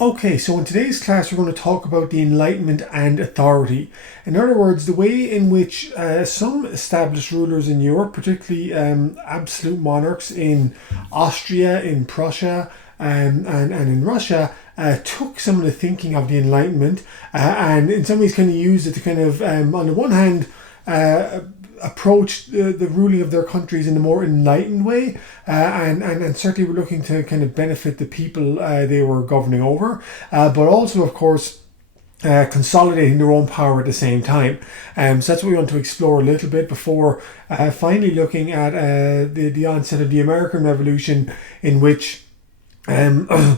Okay, so in today's class, we're going to talk about the Enlightenment and authority. In other words, the way in which some established rulers in Europe, particularly absolute monarchs in Austria, in Prussia, and in Russia, took some of the thinking of the Enlightenment and in some ways kind of used it to kind of, on the one hand, uh, approach the ruling of their countries in a more enlightened way, and certainly were looking to kind of benefit the people they were governing over, but also, of course, consolidating their own power at the same time. So that's what we want to explore a little bit before finally looking at the onset of the American Revolution, in which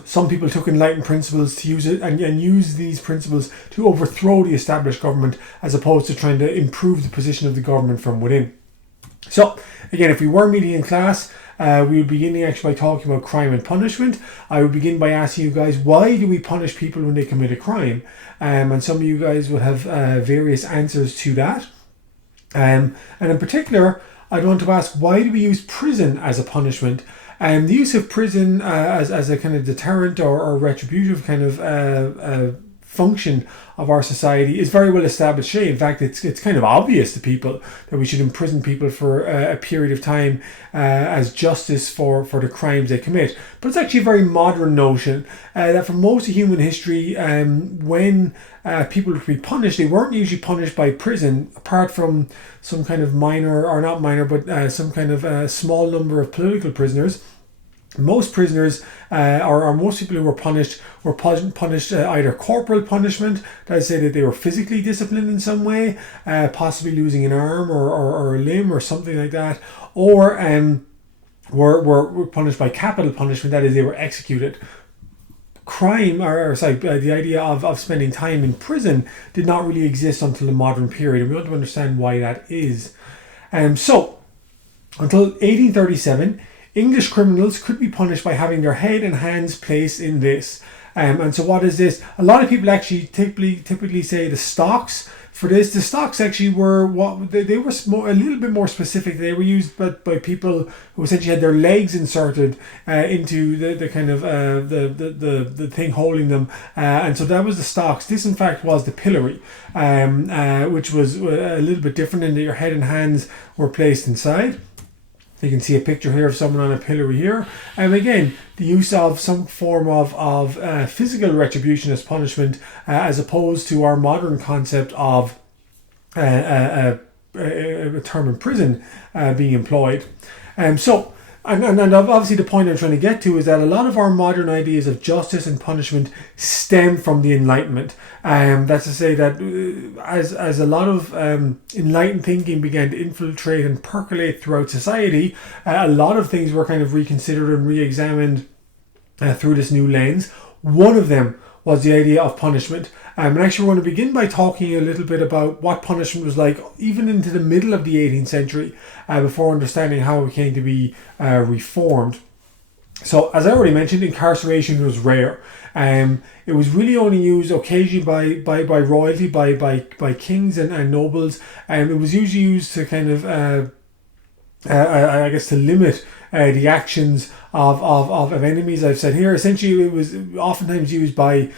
some people took enlightened principles to use it and use these principles to overthrow the established government as opposed to trying to improve the position of the government from within. So, again, if we were meeting in class, we would begin actually by talking about crime and punishment. I would begin by asking you guys, why do we punish people when they commit a crime? And some of you guys would have various answers to that. And in particular, I'd want to ask, why do we use prison as a punishment? And the use of prison as a kind of deterrent or retributive kind of function of our society is very well established today. In fact, it's kind of obvious to people that we should imprison people for a period of time as justice for the crimes they commit. But it's actually a very modern notion that for most of human history, when people were to be punished, they weren't usually punished by prison, apart from some kind of minor, or not minor, but some kind of small number of political prisoners. Most prisoners, or most people who were punished either corporal punishment, that is, say that they were physically disciplined in some way, possibly losing an arm or a limb or something like that, or were punished by capital punishment, that is, they were executed. Crime, the idea of spending time in prison did not really exist until the modern period, and we want to understand why that is. So, until 1837, English criminals could be punished by having their head and hands placed in this. And so what is this? A lot of people actually typically say the stocks for this. The stocks actually were they were a little bit more specific. They were used by people who essentially had their legs inserted into the kind of the thing holding them. And so that was the stocks. This in fact was the pillory, which was a little bit different in that your head and hands were placed inside. You can see a picture here of someone on a pillory here. And again, the use of some form of physical retribution as punishment, as opposed to our modern concept of a term in prison being employed. And obviously the point I'm trying to get to is that a lot of our modern ideas of justice and punishment stem from the Enlightenment. That's to say that as a lot of enlightened thinking began to infiltrate and percolate throughout society, a lot of things were kind of reconsidered and re-examined through this new lens. One of them was the idea of punishment. And actually we're going to begin by talking a little bit about what punishment was like even into the middle of the 18th century before understanding how it came to be reformed. So as I already mentioned, incarceration was rare. It was really only used occasionally by royalty, by kings and nobles. It was usually used to kind of, I guess, to limit the actions of enemies. I've said here, essentially it was oftentimes used by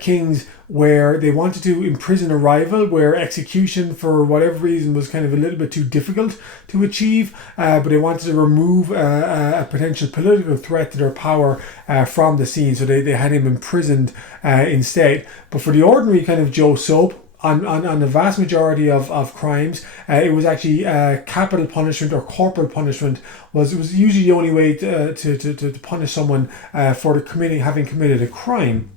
kings where they wanted to imprison a rival, where execution for whatever reason was kind of a little bit too difficult to achieve, but they wanted to remove a potential political threat to their power from the scene, so they had him imprisoned instead. But for the ordinary kind of Joe Soap, on the vast majority of crimes, it was actually capital punishment or corporal punishment was usually the only way to punish someone for having committed a crime.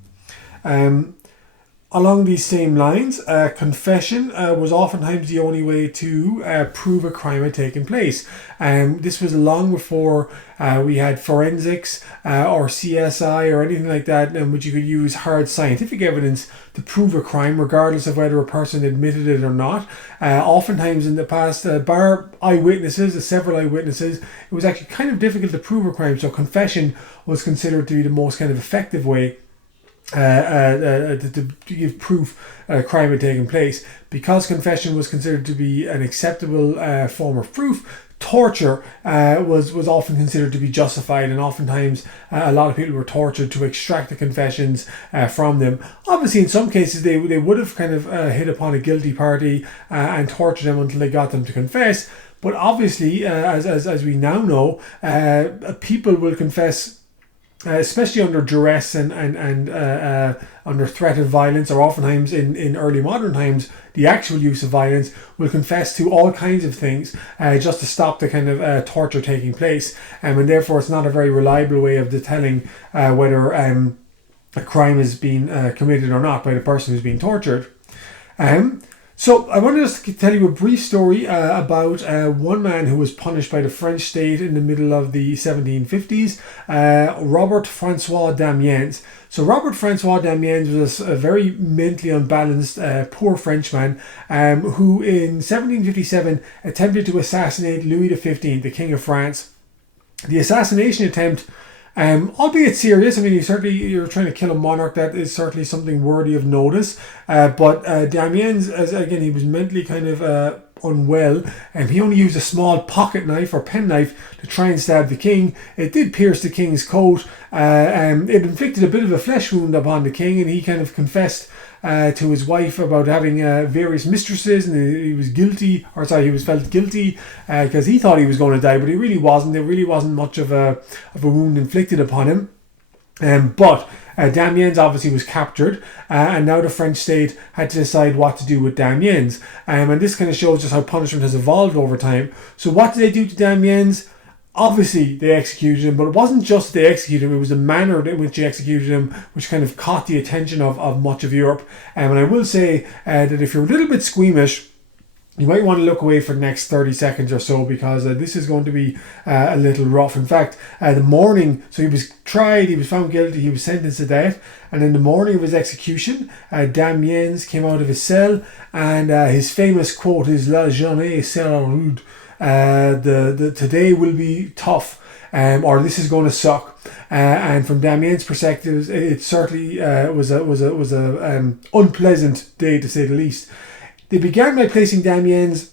Along these same lines, confession was oftentimes the only way to prove a crime had taken place. This was long before we had forensics or CSI or anything like that, in which you could use hard scientific evidence to prove a crime, regardless of whether a person admitted it or not. Oftentimes in the past, bar eyewitnesses, several eyewitnesses, it was actually kind of difficult to prove a crime, so confession was considered to be the most kind of effective way to give proof a crime had taken place. Because confession was considered to be an acceptable form of proof, torture was often considered to be justified, and oftentimes a lot of people were tortured to extract the confessions from them. Obviously, in some cases, they would have kind of hit upon a guilty party and tortured them until they got them to confess. But obviously, as we now know, people will confess, especially under duress and under threat of violence, or oftentimes in early modern times, the actual use of violence, will confess to all kinds of things just to stop the kind of torture taking place. And therefore, it's not a very reliable way of telling whether a crime is being committed or not by the person who's being tortured. So I want to just tell you a brief story about one man who was punished by the French state in the middle of the 1750s, Robert Francois Damiens. So Robert Francois Damiens was a very mentally unbalanced, poor Frenchman who in 1757 attempted to assassinate Louis XV, the King of France. The assassination attempt, albeit serious, I mean, you're trying to kill a monarch, that is certainly something worthy of notice. But Damiens, again, he was mentally kind of unwell, and he only used a small pocket knife or penknife to try and stab the king. It did pierce the king's coat. It inflicted a bit of a flesh wound upon the king, and he kind of confessed to his wife about having various mistresses, and he was felt guilty because he thought he was going to die, but he really wasn't. There really wasn't much of a wound inflicted upon him. But Damiens obviously was captured, and now the French state had to decide what to do with Damiens. And this kind of shows just how punishment has evolved over time. So what did they do to Damiens? Obviously, they executed him, but it wasn't just they executed him, it was the manner in which they executed him which kind of caught the attention of much of Europe. And I will say that if you're a little bit squeamish, you might want to look away for the next 30 seconds or so, because this is going to be a little rough. In fact, the morning, so he was tried, he was found guilty, he was sentenced to death, and in the morning of his execution, Damiens came out of his cell, and his famous quote is "La journée sera rude." The today will be tough, or this is going to suck. And from Damiens' perspective, it certainly was a unpleasant day, to say the least. They began by placing Damiens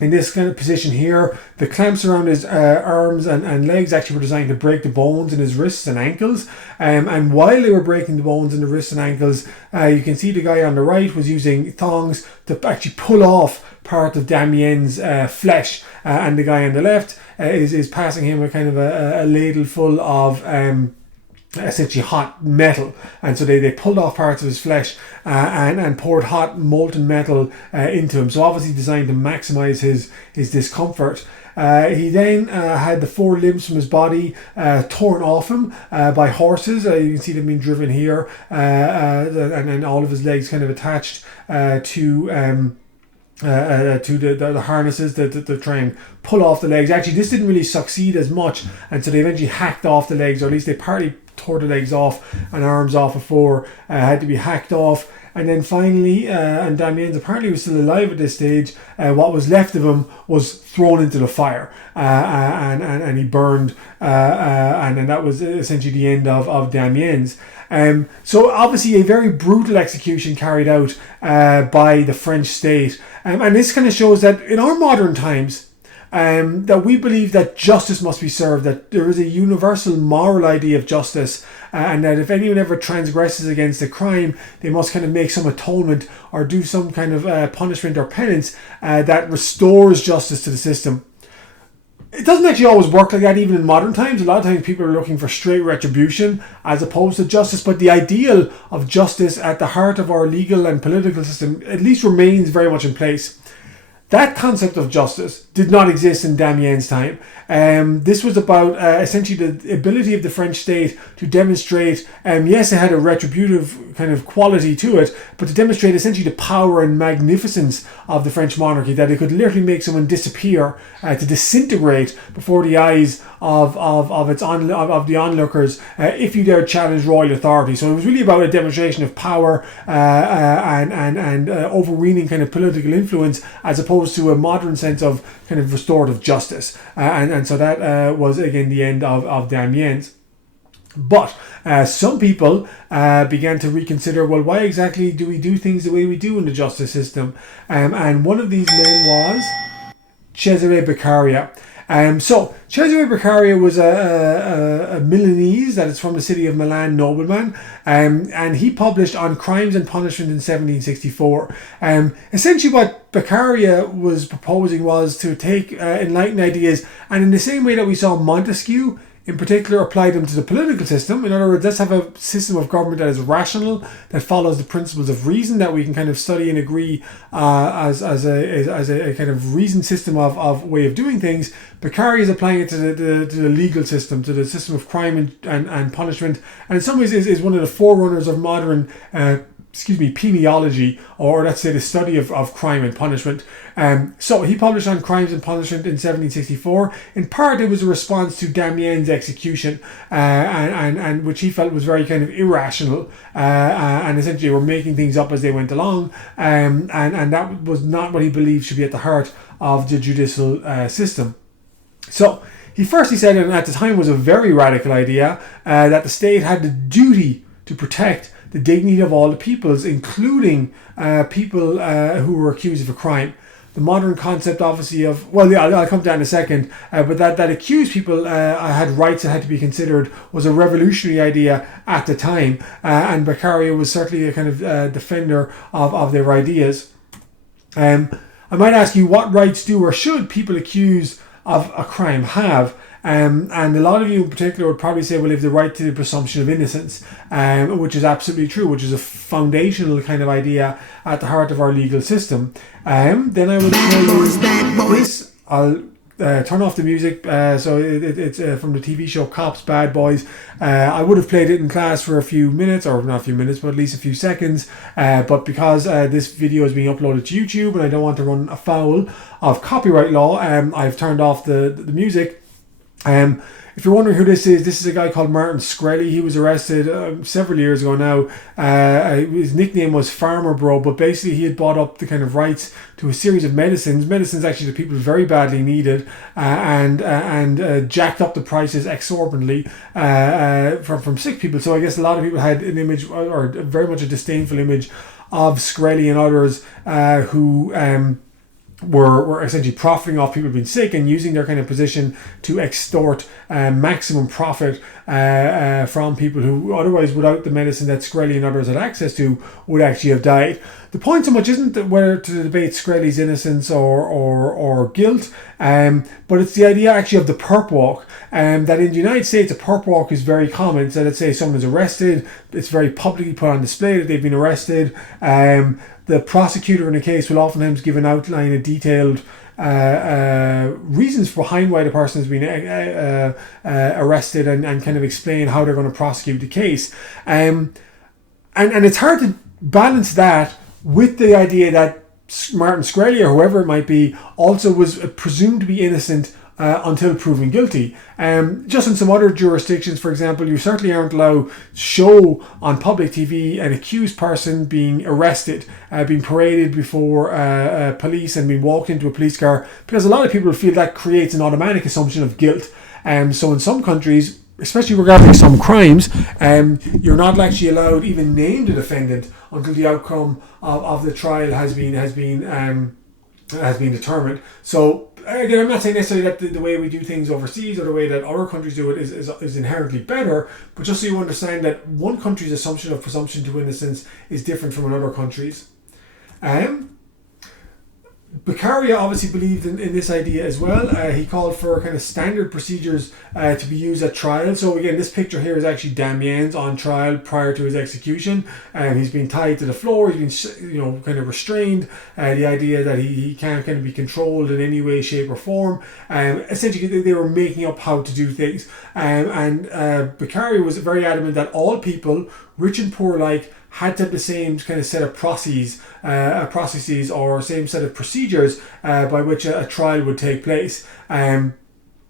in this kind of position here. The clamps around his arms and legs actually were designed to break the bones in his wrists and ankles. And while they were breaking the bones in the wrists and ankles, you can see the guy on the right was using thongs to actually pull off part of Damiens' flesh, and the guy on the left is passing him a kind of a ladle full of essentially hot metal, and so they pulled off parts of his flesh and poured hot molten metal into him, so obviously designed to maximize his discomfort. He then had the four limbs from his body torn off him by horses. You can see them being driven here, and then all of his legs kind of attached to the harnesses to try and pull off the legs. Actually, this didn't really succeed as much, and so they eventually hacked off the legs, or at least they partly tore the legs off and arms off before had to be hacked off. And then finally, and Damiens apparently was still alive at this stage, what was left of him was thrown into the fire, and he burned, and that was essentially the end of Damiens. So obviously a very brutal execution carried out by the French state, and this kind of shows that in our modern times, that we believe that justice must be served, that there is a universal moral idea of justice, and that if anyone ever transgresses against a crime, they must kind of make some atonement or do some kind of punishment or penance that restores justice to the system. It doesn't actually always work like that, even in modern times. A lot of times people are looking for straight retribution as opposed to justice, but the ideal of justice at the heart of our legal and political system at least remains very much in place. That concept of justice did not exist in Damiens' time. This was about essentially the ability of the French state to demonstrate, yes, it had a retributive kind of quality to it, but to demonstrate essentially the power and magnificence of the French monarchy, that it could literally make someone disappear, to disintegrate before the eyes of the onlookers if you dared challenge royal authority. So it was really about a demonstration of power and overweening kind of political influence, as opposed to a modern sense of kind of restorative justice. And so that was again the end of Damiens. But some people began to reconsider, well, why exactly do we do things the way we do in the justice system? And one of these men was Cesare Beccaria. So Cesare Beccaria was a Milanese, that is from the city of Milan, nobleman, and he published on crimes and punishment in 1764. Essentially what Beccaria was proposing was to take enlightened ideas, and in the same way that we saw Montesquieu in particular apply them to the political system. In other words, let's have a system of government that is rational, that follows the principles of reason, that we can kind of study and agree as a kind of reasoned system of way of doing things. Beccaria is applying it to the legal system, to the system of crime and punishment, and in some ways is one of the forerunners of modern penology, or let's say the study of crime and punishment. So he published on crimes and punishment in 1764. In part, it was a response to Damien's execution, and which he felt was very kind of irrational, and essentially were making things up as they went along, and that was not what he believed should be at the heart of the judicial system. So he firstly said, and at the time was a very radical idea, that the state had the duty to protect the dignity of all the peoples, including people who were accused of a crime. The modern concept, obviously, of, well, yeah, I'll come to that in a second, but that accused people had rights that had to be considered was a revolutionary idea at the time, and Beccaria was certainly a kind of defender of their ideas. I might ask you, what rights do or should people accused of a crime have? And a lot of you in particular would probably say, well, they have the right to the presumption of innocence, which is absolutely true, which is a foundational kind of idea at the heart of our legal system. Then I would show you this. I'll turn off the music. So it's from the TV show Cops, Bad Boys. I would have played it in class for a few minutes, or not a few minutes, but at least a few seconds. But because this video is being uploaded to YouTube and I don't want to run afoul of copyright law, I've turned off the music. If you're wondering who this is a guy called Martin Shkreli. He was arrested several years ago now. His nickname was Farmer Bro, but basically he had bought up the kind of rights to a series of medicines actually that people very badly needed, and jacked up the prices exorbitantly from sick people. So I guess a lot of people had an image, or very much a disdainful image, of Shkreli and others who were essentially profiting off people being sick and using their kind of position to extort maximum profit from people who otherwise, without the medicine that Shkreli and others had access to, would actually have died. The point so much isn't that whether to debate Shkreli's innocence or guilt, but it's the idea actually of the perp walk. That in the United States, a perp walk is very common. So let's say someone's arrested, it's very publicly put on display that they've been arrested. The prosecutor in a case will oftentimes give an outline of detailed reasons behind why the person has been arrested, and kind of explain how they're going to prosecute the case. And it's hard to balance that with the idea that Martin Shkreli, or whoever it might be, also was presumed to be innocent until proven guilty. Just in some other jurisdictions, for example, you certainly aren't allowed to show on public TV an accused person being arrested, being paraded before police and being walked into a police car, because a lot of people feel that creates an automatic assumption of guilt. So in some countries, especially regarding some crimes, you're not actually allowed even name the defendant until the outcome of the trial has been determined. So again, I'm not saying necessarily that the way we do things overseas or the way that other countries do it is inherently better, but just so you understand that one country's assumption of presumption to innocence is different from another country's. Beccaria obviously believed in this idea as well. He called for kind of standard procedures to be used at trial. So again, this picture here is actually Damien's on trial prior to his execution. He's been tied to the floor. He's been, kind of restrained. The idea that he can't kind of be controlled in any way, shape, or form. Essentially, they were making up how to do things. And Beccaria was very adamant that all people, rich and poor alike, had to have the same kind of set of processes or same set of procedures by which a trial would take place. And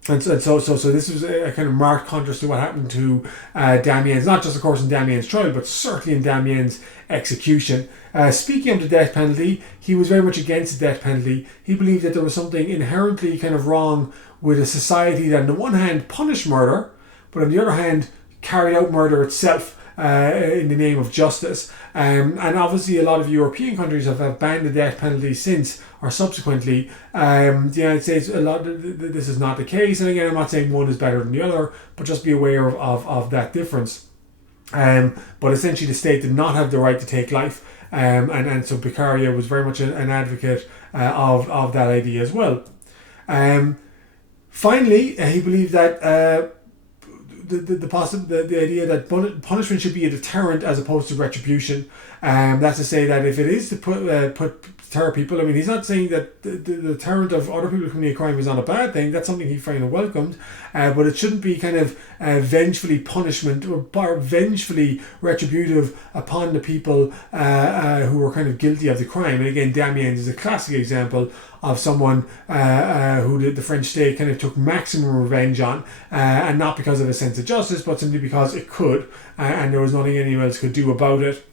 so this was a kind of marked contrast to what happened to Damien's, not just of course in Damien's trial, but certainly in Damien's execution. Speaking of the death penalty, he was very much against the death penalty. He believed that there was something inherently kind of wrong with a society that on the one hand punished murder, but on the other hand carried out murder itself. in the name of justice. And obviously a lot of European countries have banned the death penalty since or subsequently. The United States, this is not the case. And again, I'm not saying one is better than the other, but just be aware of that difference. But essentially the state did not have the right to take life. And so Beccaria was very much an advocate of that idea as well. Finally, he believed that the idea that punishment should be a deterrent as opposed to retribution. That's to say that if it is to deter people, I mean, he's not saying that the deterrent of other people committing a crime is not a bad thing. That's something he kind of welcomed, but it shouldn't be kind of vengefully punishment or vengefully retributive upon the people who were kind of guilty of the crime. And again, Damiens is a classic example of someone who the French state kind of took maximum revenge on, and not because of a sense of justice, but simply because it could, and there was nothing anyone else could do about it.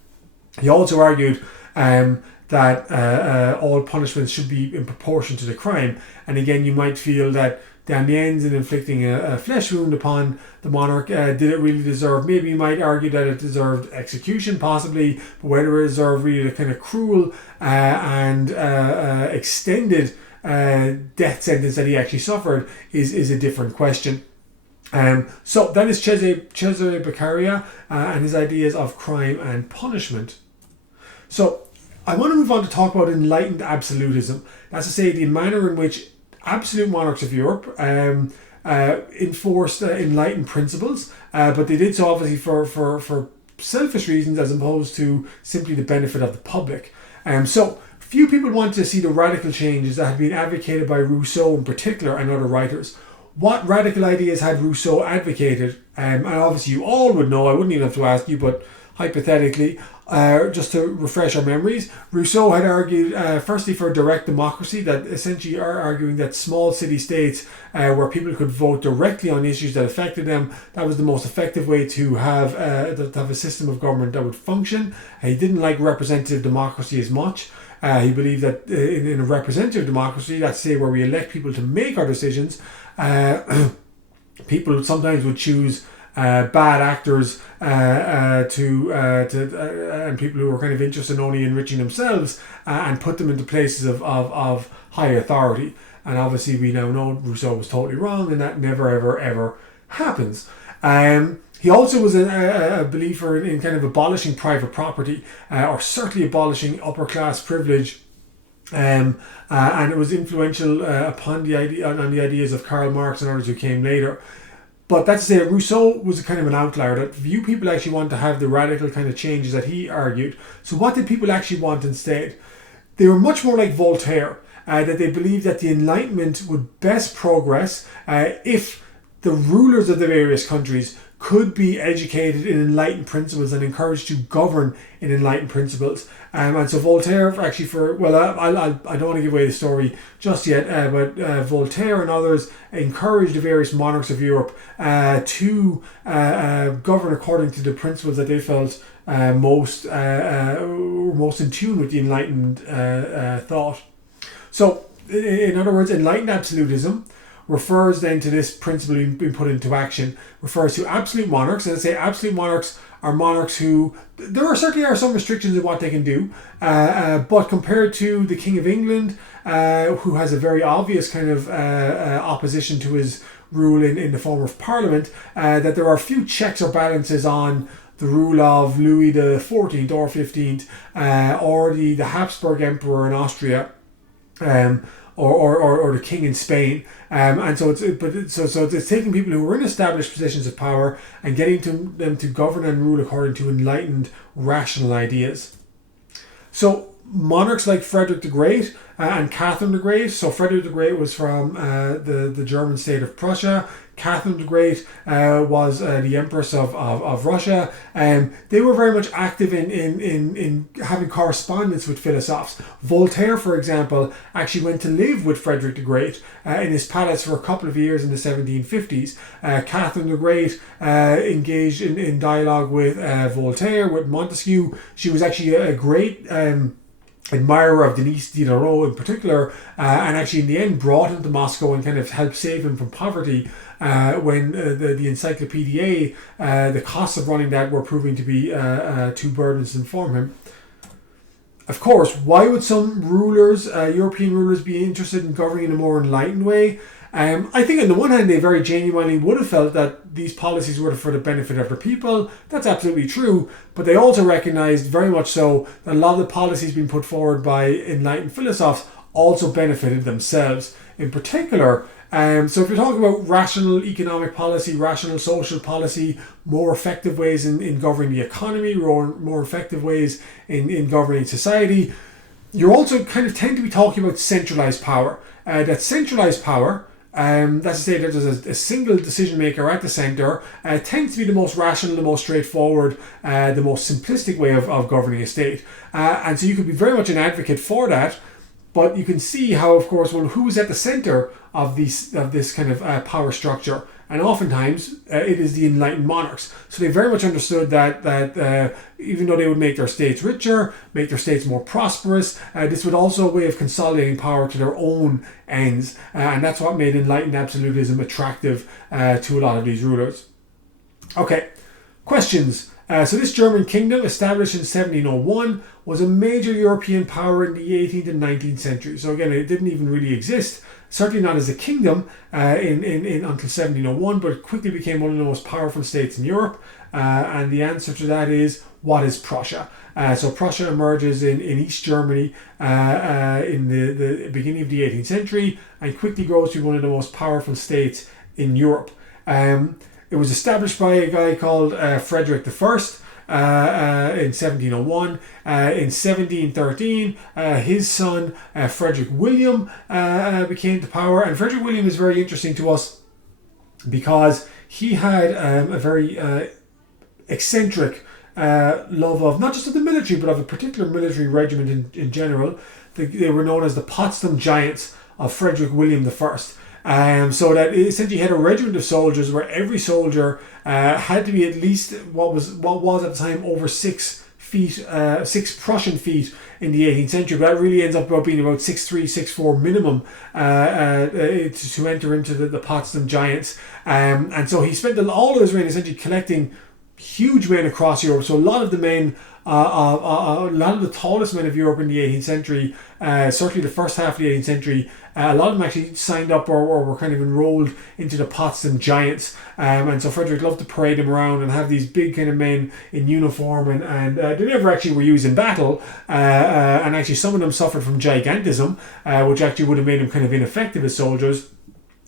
He also argued that all punishments should be in proportion to the crime. And again, you might feel that Damiens, in inflicting a flesh wound upon the monarch, did it really deserve? Maybe you might argue that it deserved execution, possibly, but whether it deserved really the kind of cruel and extended death sentence that he actually suffered is a different question. So that is Cesare Beccaria and his ideas of crime and punishment. So I want to move on to talk about enlightened absolutism. That's to say, the manner in which absolute monarchs of Europe enforced enlightened principles, but they did so obviously for selfish reasons as opposed to simply the benefit of the public. So few people want to see the radical changes that have been advocated by Rousseau in particular and other writers. What radical ideas had Rousseau advocated? And obviously you all would know, I wouldn't even have to ask you, but hypothetically, just to refresh our memories, Rousseau had argued firstly for direct democracy, that essentially are arguing that small city states where people could vote directly on issues that affected them, that was the most effective way to have a system of government that would function. He didn't like representative democracy as much. He believed that in a representative democracy, that's say where we elect people to make our decisions, people sometimes would choose bad actors and people who were kind of interested in only enriching themselves and put them into places of high authority. And obviously we now know Rousseau was totally wrong, and that never ever happens. He also was a believer in kind of abolishing private property, or certainly abolishing upper class privilege. And it was influential upon the ideas of Karl Marx and others who came later. But that's to say, Rousseau was a kind of an outlier, that few people actually want to have the radical kind of changes that he argued. So what did people actually want instead? They were much more like Voltaire, that they believed that the Enlightenment would best progress if the rulers of the various countries could be educated in enlightened principles and encouraged to govern in enlightened principles. And so Voltaire, actually, I don't want to give away the story just yet, but Voltaire and others encouraged the various monarchs of Europe to govern according to the principles that they felt most in tune with the enlightened thought. So, in other words, enlightened absolutism refers then to this principle being put into action, refers to absolute monarchs. And I say absolute monarchs are monarchs who, there certainly are some restrictions in what they can do, but compared to the King of England, who has a very obvious kind of opposition to his rule in the form of Parliament, that there are few checks or balances on the rule of Louis XIV or 15th, or the Habsburg Emperor in Austria, or the king in Spain, and so it's taking people who were in established positions of power and getting them to govern and rule according to enlightened, rational ideas. So monarchs like Frederick the Great and Catherine the Great. So Frederick the Great was from the German state of Prussia. Catherine the Great was the Empress of Russia, and they were very much active in having correspondence with philosophers. Voltaire, for example, actually went to live with Frederick the Great in his palace for a couple of years in the 1750s. Catherine the Great engaged in dialogue with Voltaire, with Montesquieu. She was actually a great admirer of Denis Diderot in particular, and actually in the end brought him to Moscow and kind of helped save him from poverty when the Encyclopedia, the costs of running that were proving to be too burdensome for him. Of course, why would some rulers, European rulers, be interested in governing in a more enlightened way? I think on the one hand, they very genuinely would have felt that these policies were for the benefit of the people. That's absolutely true. But they also recognised very much so that a lot of the policies being put forward by enlightened philosophers also benefited themselves. In particular, so if you're talking about rational economic policy, rational social policy, more effective ways in governing the economy, more effective ways in governing society, you also kind of tend to be talking about centralised power. That centralised power, that's to say that there's a single decision maker at the centre, tends to be the most rational, the most straightforward, the most simplistic way of governing a state. And so you could be very much an advocate for that. But you can see how, of course, well, who's at the centre of this kind of power structure? And oftentimes, it is the enlightened monarchs. So they very much understood that even though they would make their states richer, make their states more prosperous, this would also a way of consolidating power to their own ends. And that's what made enlightened absolutism attractive to a lot of these rulers. Okay, questions. So this German kingdom, established in 1701, was a major European power in the 18th and 19th century. So again, it didn't even really exist, certainly not as a kingdom until 1701, but it quickly became one of the most powerful states in Europe. And the answer to that is, what is Prussia? So Prussia emerges in East Germany in the beginning of the 18th century and quickly grows to be one of the most powerful states in Europe. It was established by a guy called Frederick I in 1701. In 1713, his son Frederick William became to power. And Frederick William is very interesting to us because he had a very eccentric love of not just of the military, but of a particular military regiment in general. They were known as the Potsdam Giants of Frederick William I. So that essentially had a regiment of soldiers where every soldier had to be at least what was at the time over 6 feet, 6 Prussian feet in the 18th century. But that really ends up being about 6'3", 6'4" minimum to enter into the Potsdam Giants. And so he spent all of his reign essentially collecting huge men across Europe. So a lot of the men, a lot of the tallest men of Europe in the 18th century, certainly the first half of the 18th century, a lot of them actually signed up or were kind of enrolled into the Potsdam Giants. And so Frederick loved to parade them around and have these big kind of men in uniform. And they never actually were used in battle. And actually some of them suffered from gigantism, which actually would have made them kind of ineffective as soldiers.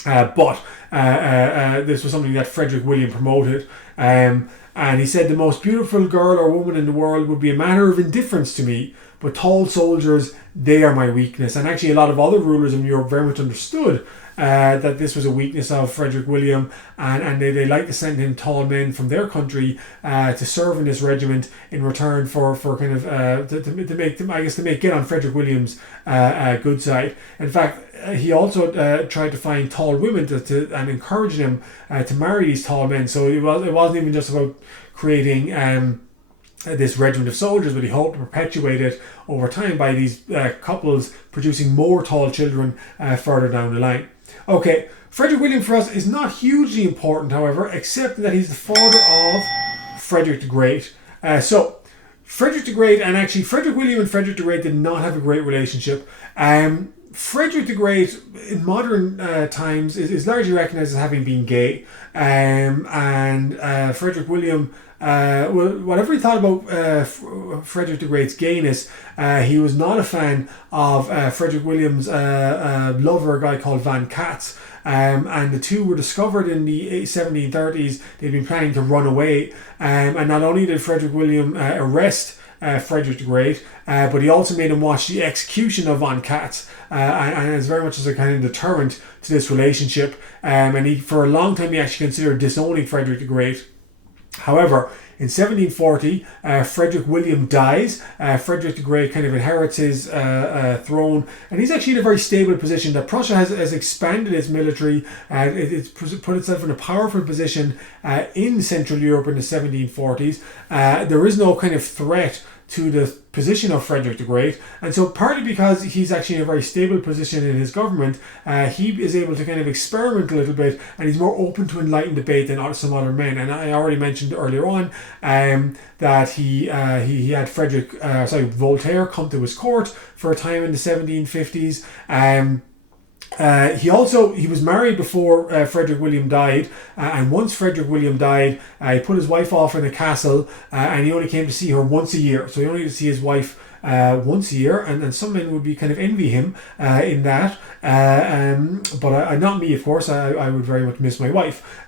But this was something that Frederick William promoted. And he said, the most beautiful girl or woman in the world would be a matter of indifference to me, but tall soldiers, they are my weakness. And actually a lot of other rulers in Europe very much understood that this was a weakness of Frederick William, and they liked to send him tall men from their country to serve in this regiment in return for kind of to make get on Frederick William's good side. In fact, he also tried to find tall women and encourage them to marry these tall men. So it wasn't even just about creating this regiment of soldiers, but he hoped to perpetuate it over time by these couples producing more tall children further down the line. Okay, Frederick William for us is not hugely important, however, except that he's the father of Frederick the Great. So Frederick the Great, and actually Frederick William and Frederick the Great did not have a great relationship. Frederick the Great in modern times is largely recognised as having been gay, and Frederick William, whatever he thought about Frederick the Great's gayness, he was not a fan of Frederick William's lover, a guy called Van Katz. And the two were discovered in the 1730s. They'd been planning to run away, and not only did Frederick William arrest Frederick the Great, but he also made him watch the execution of Van Katz, and it's very much as a kind of deterrent to this relationship. And he, for a long time, he actually considered disowning Frederick the Great. However, in 1740, Frederick William dies. Frederick the Great kind of inherits his throne, and he's actually in a very stable position. That Prussia has expanded its military, it's put itself in a powerful position in Central Europe in the 1740s. There is no kind of threat to the position of Frederick the Great. And so partly because he's actually in a very stable position in his government, he is able to kind of experiment a little bit, and he's more open to enlightened debate than some other men. And I already mentioned earlier on that he had Voltaire come to his court for a time in the 1750s. He was married before Frederick William died, and once Frederick William died, he put his wife off in a castle, and he only came to see her once a year. So he only to see his wife once a year, and some men would be kind of envy him in that. But not me, of course. I would very much miss my wife.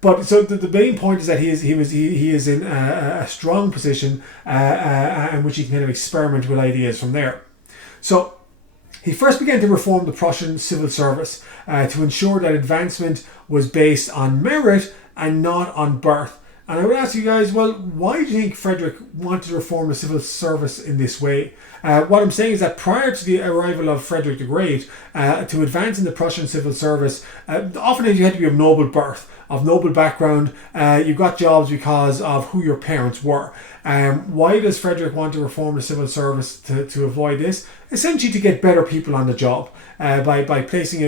But so the main point is that he is in a strong position in which he can kind of experiment with ideas from there. So he first began to reform the Prussian civil service to ensure that advancement was based on merit and not on birth. And I would ask you guys, well, why do you think Frederick wanted to reform the civil service in this way? What I'm saying is that prior to the arrival of Frederick the Great, to advance in the Prussian civil service, often you had to be of noble birth, of noble background. You got jobs because of who your parents were. Why does Frederick want to reform the civil service to avoid this? Essentially to get better people on the job. By making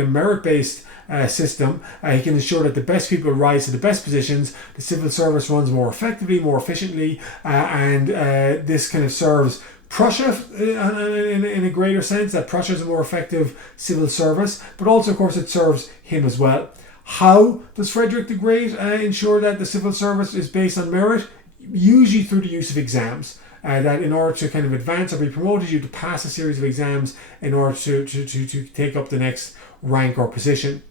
a merit-based system, he can ensure that the best people rise to the best positions. The civil service runs more effectively, more efficiently, and this kind of serves Prussia in a greater sense, that Prussia is a more effective civil service, but also, of course, it serves him as well. How does Frederick the Great ensure that the civil service is based on merit? Usually through the use of exams. That in order to kind of advance or be promoted, you have to pass a series of exams in order to take up the next rank or position.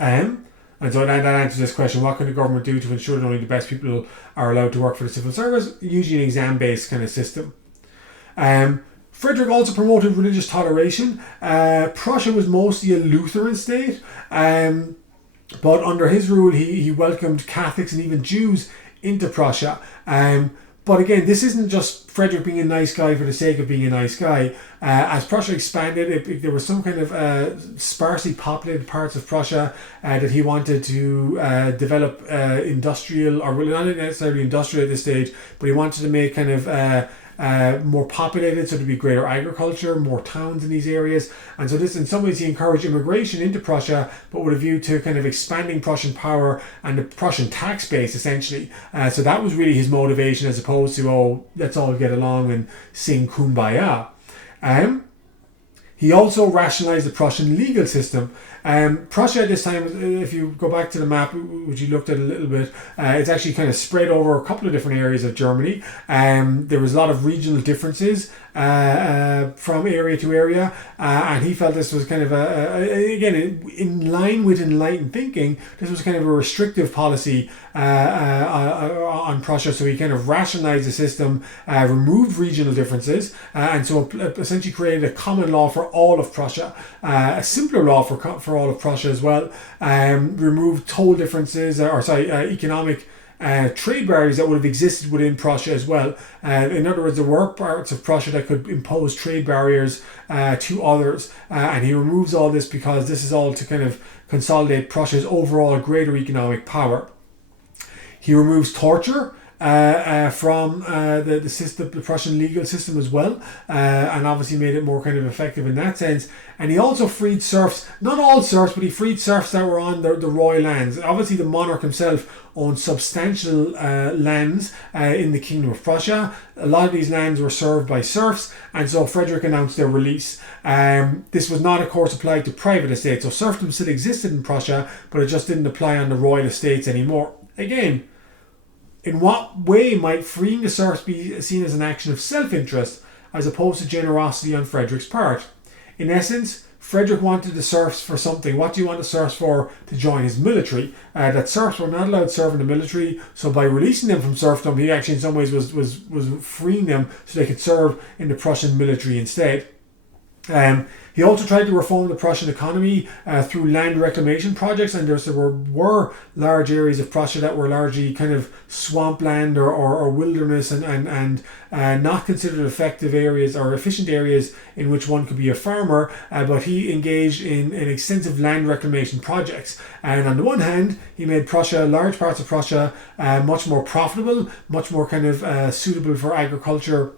And so that answers this question: what can the government do to ensure that only the best people are allowed to work for the civil service? Usually an exam-based kind of system. Frederick also promoted religious toleration. Prussia was mostly a Lutheran state, but under his rule he welcomed Catholics and even Jews into Prussia. But again, this isn't just Frederick being a nice guy for the sake of being a nice guy. As Prussia expanded, there was some kind of sparsely populated parts of Prussia that he wanted to develop industrial, or really not necessarily industrial at this stage, but he wanted to make kind of more populated, so there'd be greater agriculture, more towns in these areas. And so this, in some ways, he encouraged immigration into Prussia, but with a view to kind of expanding Prussian power and the Prussian tax base, essentially. So that was really his motivation, as opposed to, oh, let's all get along and sing Kumbaya. He also rationalized the Prussian legal system. Prussia at this time, if you go back to the map, which you looked at a little bit, it's actually kind of spread over a couple of different areas of Germany. There was a lot of regional differences from area to area, and he felt this was kind of again, in line with Enlightened thinking, this was kind of a restrictive policy on Prussia. So he kind of rationalized the system, removed regional differences, and so essentially created a common law for all of Prussia, a simpler law for all of Prussia as well. Removed toll differences, economic trade barriers that would have existed within Prussia as well. In other words, there were parts of Prussia that could impose trade barriers to others, and he removes all this because this is all to kind of consolidate Prussia's overall greater economic power. He removes torture from the system, the Prussian legal system as well, and obviously made it more kind of effective in that sense. And he also freed serfs, not all serfs, but he freed serfs that were on the royal lands. Obviously the monarch himself owned substantial lands in the Kingdom of Prussia. A lot of these lands were served by serfs, and so Frederick announced their release. This was not, of course, applied to private estates, so serfdom still existed in Prussia, but it just didn't apply on the royal estates anymore. Again, in what way might freeing the serfs be seen as an action of self-interest as opposed to generosity on Frederick's part? In essence, Frederick wanted the serfs for something. What do you want the serfs for? To join his military. That serfs were not allowed to serve in the military, so by releasing them from serfdom, he actually in some ways was freeing them so they could serve in the Prussian military instead. He also tried to reform the Prussian economy through land reclamation projects, and there were large areas of Prussia that were largely kind of swampland or wilderness and not considered effective areas or efficient areas in which one could be a farmer, but he engaged in extensive land reclamation projects. And on the one hand, he made large parts of Prussia, much more profitable, much more kind of suitable for agriculture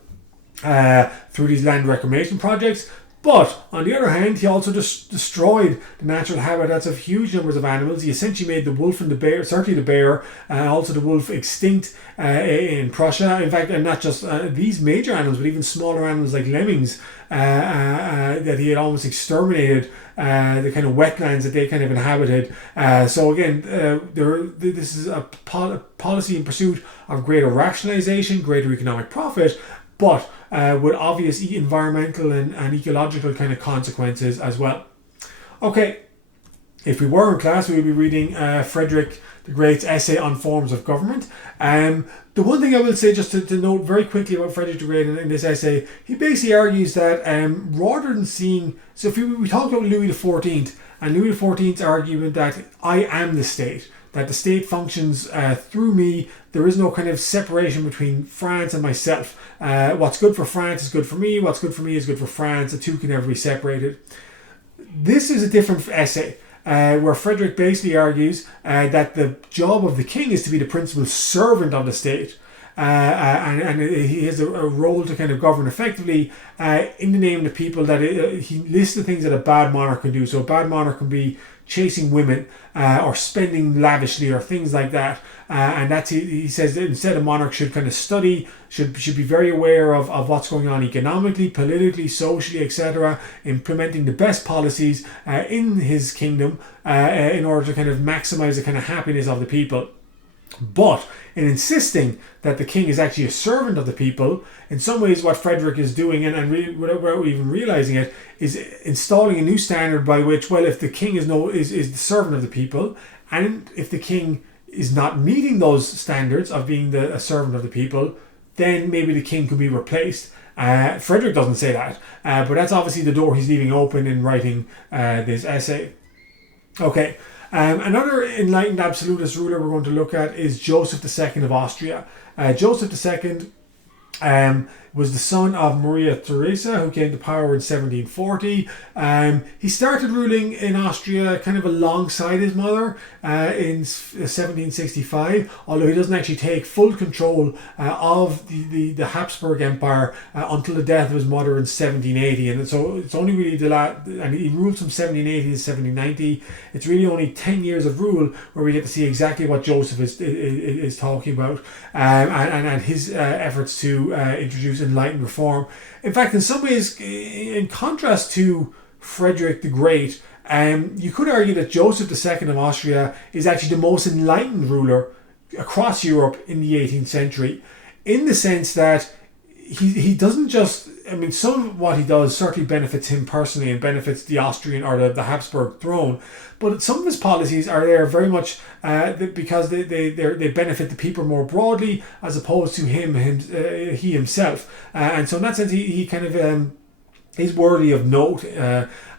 through these land reclamation projects. But on the other hand, he also just destroyed the natural habitats of huge numbers of animals. He essentially made the wolf and the bear, certainly the bear, also the wolf, extinct in Prussia. In fact, and not just these major animals, but even smaller animals like lemmings that he had almost exterminated. The kind of wetlands that they kind of inhabited. So again, this is a policy in pursuit of greater rationalization, greater economic profit, but with obvious environmental and ecological kind of consequences as well. Okay, if we were in class, we would be reading Frederick the Great's essay on forms of government. The one thing I will say, just to note very quickly about Frederick the Great in this essay, he basically argues that rather than seeing, so if we talked about Louis XIV, and Louis XIV's argument that I am the state, that the state functions through me. There is no kind of separation between France and myself. What's good for France is good for me. What's good for me is good for France. The two can never be separated. This is a different essay where Frederick basically argues that the job of the king is to be the principal servant of the state. And he has a role to kind of govern effectively in the name of the people. That he lists the things that a bad monarch can do. So a bad monarch can be chasing women or spending lavishly or things like that. And that's he says that instead a monarch should kind of study, should be very aware of what's going on economically, politically, socially, etc., implementing the best policies in his kingdom in order to kind of maximize the kind of happiness of the people. But in insisting that the king is actually a servant of the people, in some ways what Frederick is doing, and without even realizing it, is installing a new standard by which, well, if the king is the servant of the people, and if the king is not meeting those standards of being a servant of the people, then maybe the king could be replaced. Frederick doesn't say that, but that's obviously the door he's leaving open in writing this essay. Okay. Another enlightened absolutist ruler we're going to look at is Joseph II of Austria. Joseph II was the son of Maria Theresa, who came to power in 1740. He started ruling in Austria kind of alongside his mother in 1765, although he doesn't actually take full control of the Habsburg Empire until the death of his mother in 1780. And so it's only really and he ruled from 1780 to 1790. It's really only 10 years of rule where we get to see exactly what Joseph is talking about and his efforts to introduce enlightened reform. In fact, in some ways, in contrast to Frederick the Great, you could argue that Joseph II of Austria is actually the most enlightened ruler across Europe in the 18th century, in the sense that he doesn't just, I mean, some of what he does certainly benefits him personally and benefits the Austrian or the Habsburg throne, but some of his policies are there very much because they benefit the people more broadly as opposed to he himself. And so in that sense, he kind of is worthy of note.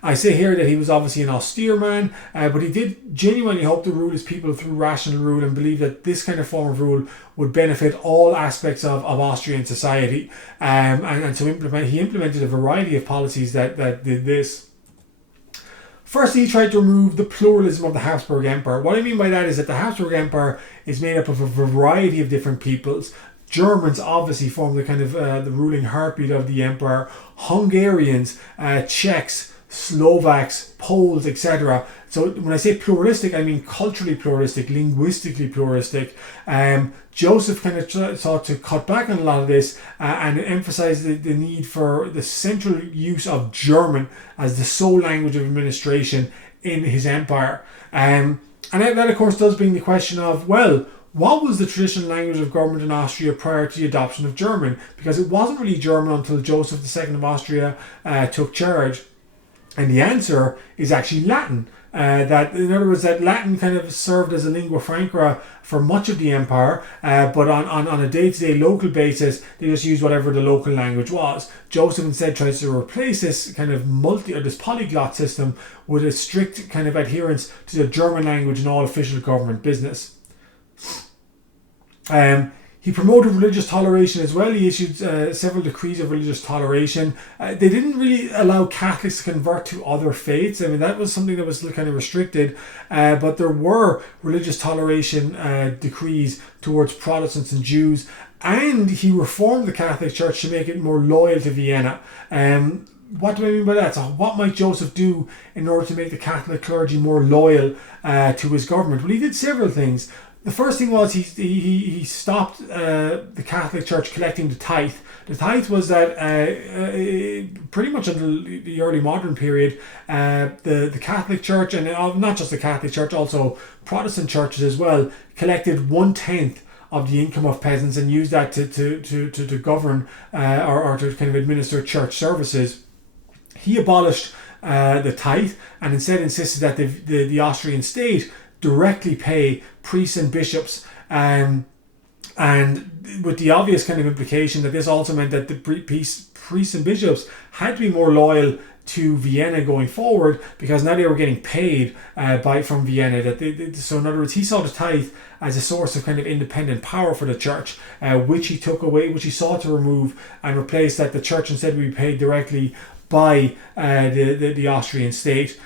I say here that he was obviously an austere man, but he did genuinely hope to rule his people through rational rule and believe that this kind of form of rule would benefit all aspects of Austrian society. And so he implemented a variety of policies that did this. Firstly, he tried to remove the pluralism of the Habsburg Empire. What I mean by that is that the Habsburg Empire is made up of a variety of different peoples. Germans obviously form the kind of the ruling heartbeat of the empire. Hungarians, Czechs, Slovaks, Poles, etc. So when I say pluralistic, I mean culturally pluralistic, linguistically pluralistic. Joseph kind of sought to cut back on a lot of this and emphasize the need for the central use of German as the sole language of administration in his empire. And that of course does bring the question of, well, what was the traditional language of government in Austria prior to the adoption of German? Because it wasn't really German until Joseph II of Austria took charge. And the answer is actually Latin. that, in other words, that Latin kind of served as a lingua franca for much of the empire, but on a day-to-day local basis, they just used whatever the local language was. Joseph instead tries to replace this kind of this polyglot system with a strict kind of adherence to the German language in all official government business. He promoted religious toleration as well. He issued several decrees of religious toleration. They didn't really allow Catholics to convert to other faiths. I mean, that was something that was kind of restricted. But there were religious toleration decrees towards Protestants and Jews. And he reformed the Catholic Church to make it more loyal to Vienna. What do I mean by that? So what might Joseph do in order to make the Catholic clergy more loyal to his government? Well, he did several things. The first thing was he stopped the Catholic Church collecting the tithe. The tithe was that pretty much until the early modern period, the Catholic Church, and not just the Catholic Church, also Protestant churches as well, collected 1/10 of the income of peasants and used that to govern or to kind of administer church services. He abolished the tithe and instead insisted that the Austrian state directly pay priests and bishops, and with the obvious kind of implication that this also meant that the priests and bishops had to be more loyal to Vienna going forward, because now they were getting paid from Vienna. So in other words, he saw the tithe as a source of kind of independent power for the church, which he took away, which he sought to remove and replace that the church instead would be paid directly by the Austrian state.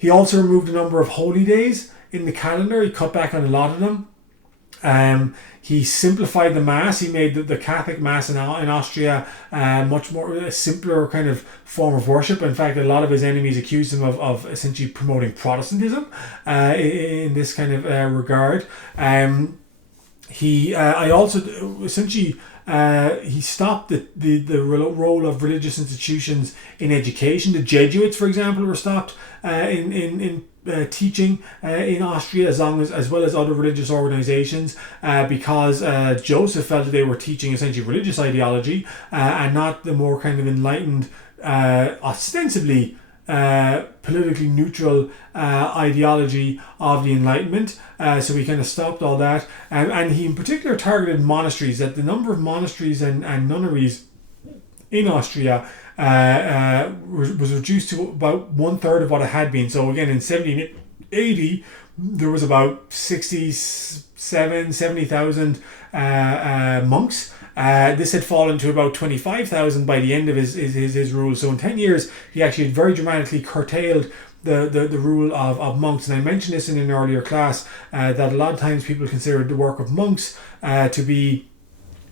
He also removed a number of holy days in the calendar. He cut back on a lot of them. He simplified the Mass. He made the Catholic Mass in Austria much more a simpler kind of form of worship. In fact, a lot of his enemies accused him of essentially promoting Protestantism in this kind of regard. He stopped the role of religious institutions in education. The Jesuits, for example, were stopped in teaching in Austria, as well as other religious organizations, because Joseph felt that they were teaching essentially religious ideology and not the more kind of enlightened, ostensibly politically neutral ideology of the Enlightenment. So he kind of stopped all that, and he in particular targeted monasteries. That the number of monasteries and nunneries in Austria was reduced to about 1/3 of what it had been. So again, in 1780 there was about 70,000 monks. This had fallen to about 25,000 by the end of his rule. So in 10 years, he actually very dramatically curtailed the rule of monks. And I mentioned this in an earlier class, that a lot of times people consider the work of monks to be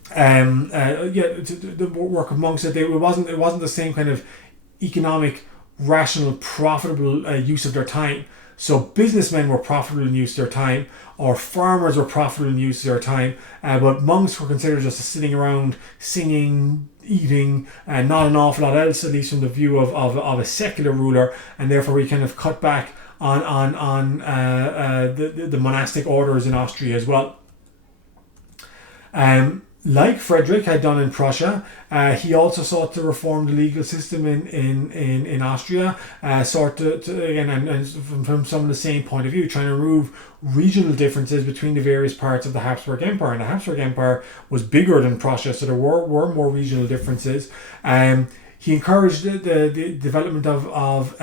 the work of monks, that it wasn't the same kind of economic, rational, profitable use of their time. So businessmen were profitable in use of their time, or farmers were profitable in use of their time, but monks were considered just sitting around singing, eating, and not an awful lot else, at least from the view of a secular ruler, and therefore we kind of cut back on the monastic orders in Austria as well. Like Frederick had done in Prussia, he also sought to reform the legal system in Austria, sought to again, and from some of the same point of view, trying to remove regional differences between the various parts of the Habsburg Empire. And the Habsburg Empire was bigger than Prussia, so there were more regional differences. He encouraged the development of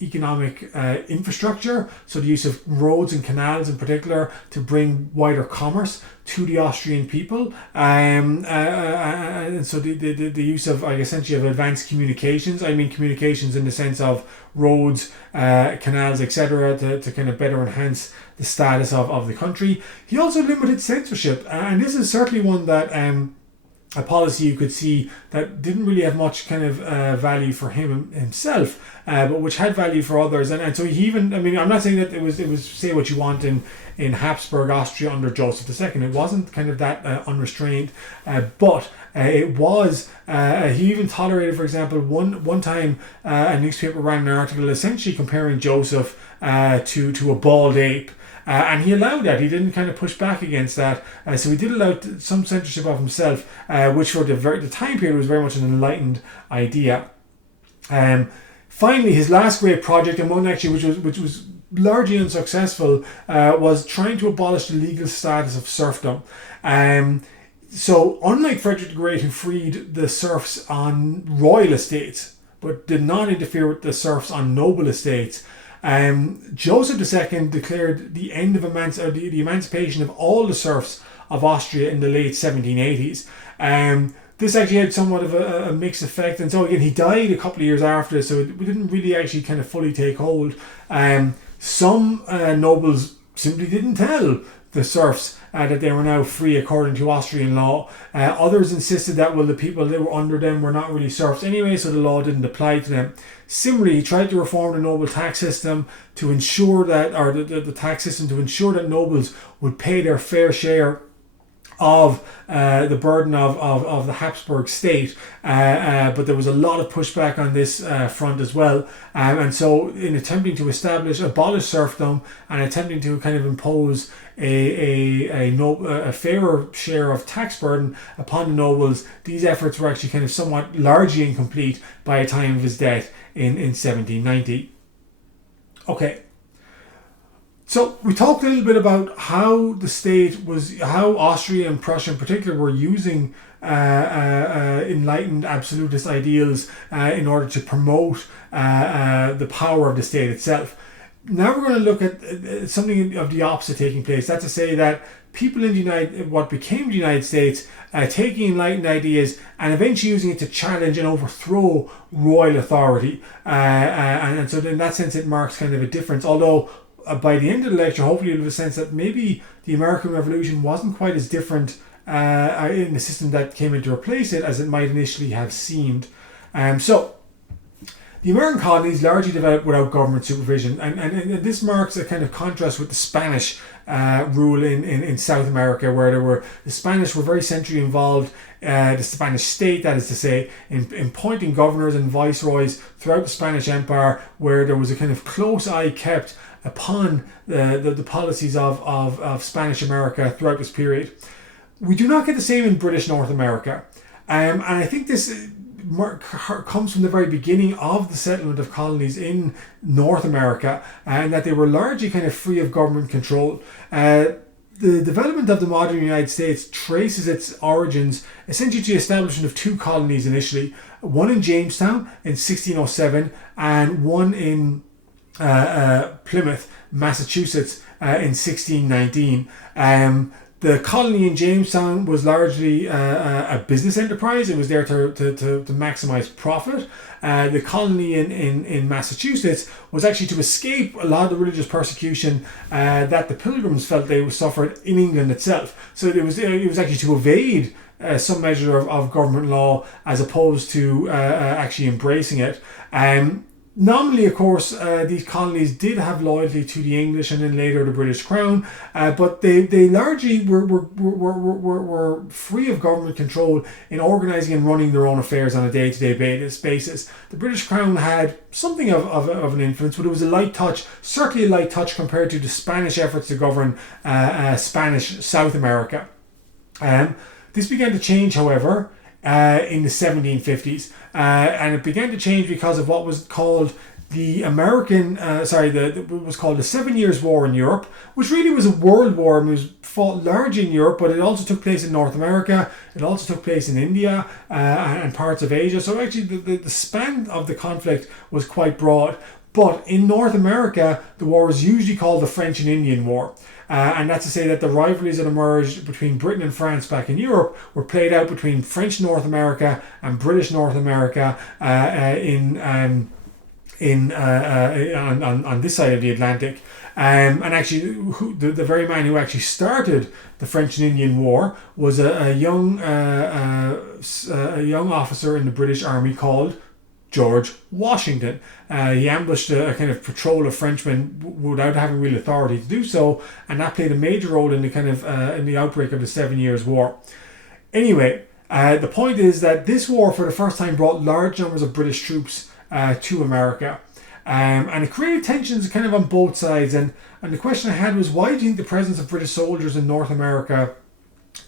economic infrastructure, so the use of roads and canals in particular to bring wider commerce to the Austrian people, and so the use of essentially of advanced communications. I mean communications in the sense of roads, canals, etc., to kind of better enhance the status of the country. He also limited censorship, and this is certainly one that a policy you could see that didn't really have much kind of value for himself, but which had value for others. And so he even, I mean, I'm not saying that it was say what you want in Habsburg Austria under Joseph II. It wasn't kind of that unrestrained, but it was. He even tolerated, for example, one time a newspaper ran an article essentially comparing Joseph to a bald ape. And he allowed that. He didn't kind of push back against that. So he did allow some censorship of himself, which for the time period was very much an enlightened idea. Finally, his last great project, and one actually which was largely unsuccessful, was trying to abolish the legal status of serfdom. So, unlike Frederick the Great, who freed the serfs on royal estates, but did not interfere with the serfs on noble estates, Joseph II declared the end of the emancipation of all the serfs of Austria in the late 1780s. This actually had somewhat of a mixed effect, and so again, he died a couple of years after, so it didn't really actually kind of fully take hold. Some nobles simply didn't tell the serfs that they were now free according to Austrian law. Others insisted that, well, the people that were under them were not really serfs anyway, so the law didn't apply to them. Similarly, he tried to reform the noble tax system to ensure that, or the tax system to ensure that nobles would pay their fair share of the burden of the Habsburg state, but there was a lot of pushback on this front as well, and so in attempting to abolish serfdom and attempting to kind of impose a fairer share of tax burden upon the nobles, these efforts were actually kind of somewhat largely incomplete by the time of his death in 1790. Okay. So we talked a little bit about how how Austria and Prussia in particular were using enlightened absolutist ideals in order to promote the power of the state itself. Now we're going to look at something of the opposite taking place. That's to say that people in what became the United States, taking enlightened ideas and eventually using it to challenge and overthrow royal authority. And so in that sense, it marks kind of a difference. Although by the end of the lecture, hopefully you'll have a sense that maybe the American Revolution wasn't quite as different in the system that came in to replace it as it might initially have seemed. So the American colonies largely developed without government supervision, and this marks a kind of contrast with the Spanish rule in South America, where the Spanish were very centrally involved, the Spanish state, that is to say, in appointing governors and viceroys throughout the Spanish Empire, where there was a kind of close eye kept upon the policies of Spanish America throughout this period. We do not get the same in British North America, and I think this comes from the very beginning of the settlement of colonies in North America, and that they were largely kind of free of government control. The development of the modern United States traces its origins essentially to the establishment of two colonies initially, one in Jamestown in 1607 and one in Plymouth, Massachusetts in 1619. The colony in Jamestown was largely a business enterprise. It was there to maximize profit. The colony in Massachusetts was actually to escape a lot of the religious persecution that the Pilgrims felt they suffered in England itself. So it was actually to evade some measure of government law as opposed to actually embracing it. Nominally, of course, these colonies did have loyalty to the English and then later the British Crown, but they largely were free of government control in organising and running their own affairs on a day-to-day basis. The British Crown had something of an influence, but it was a light touch, certainly a light touch compared to the Spanish efforts to govern Spanish South America. This began to change, however, in the 1750s, and it began to change because of what was called the was called the 7 Years' War in Europe, which really was a world war and was fought largely in Europe, but it also took place in North America, it also took place in India and parts of Asia. So actually the span of the conflict was quite broad. But in North America, the war was usually called the French and Indian War. And that's to say that the rivalries that emerged between Britain and France back in Europe were played out between French North America and British North America on this side of the Atlantic. And actually, the very man who actually started the French and Indian War was a young officer in the British Army called George Washington. He ambushed a kind of patrol of Frenchmen without having real authority to do so, and that played a major role in the kind of in the outbreak of the 7 Years' War. Anyway, the point is that this war for the first time brought large numbers of British troops to America, and it created tensions kind of on both sides. And the question I had was, why do you think the presence of British soldiers in North America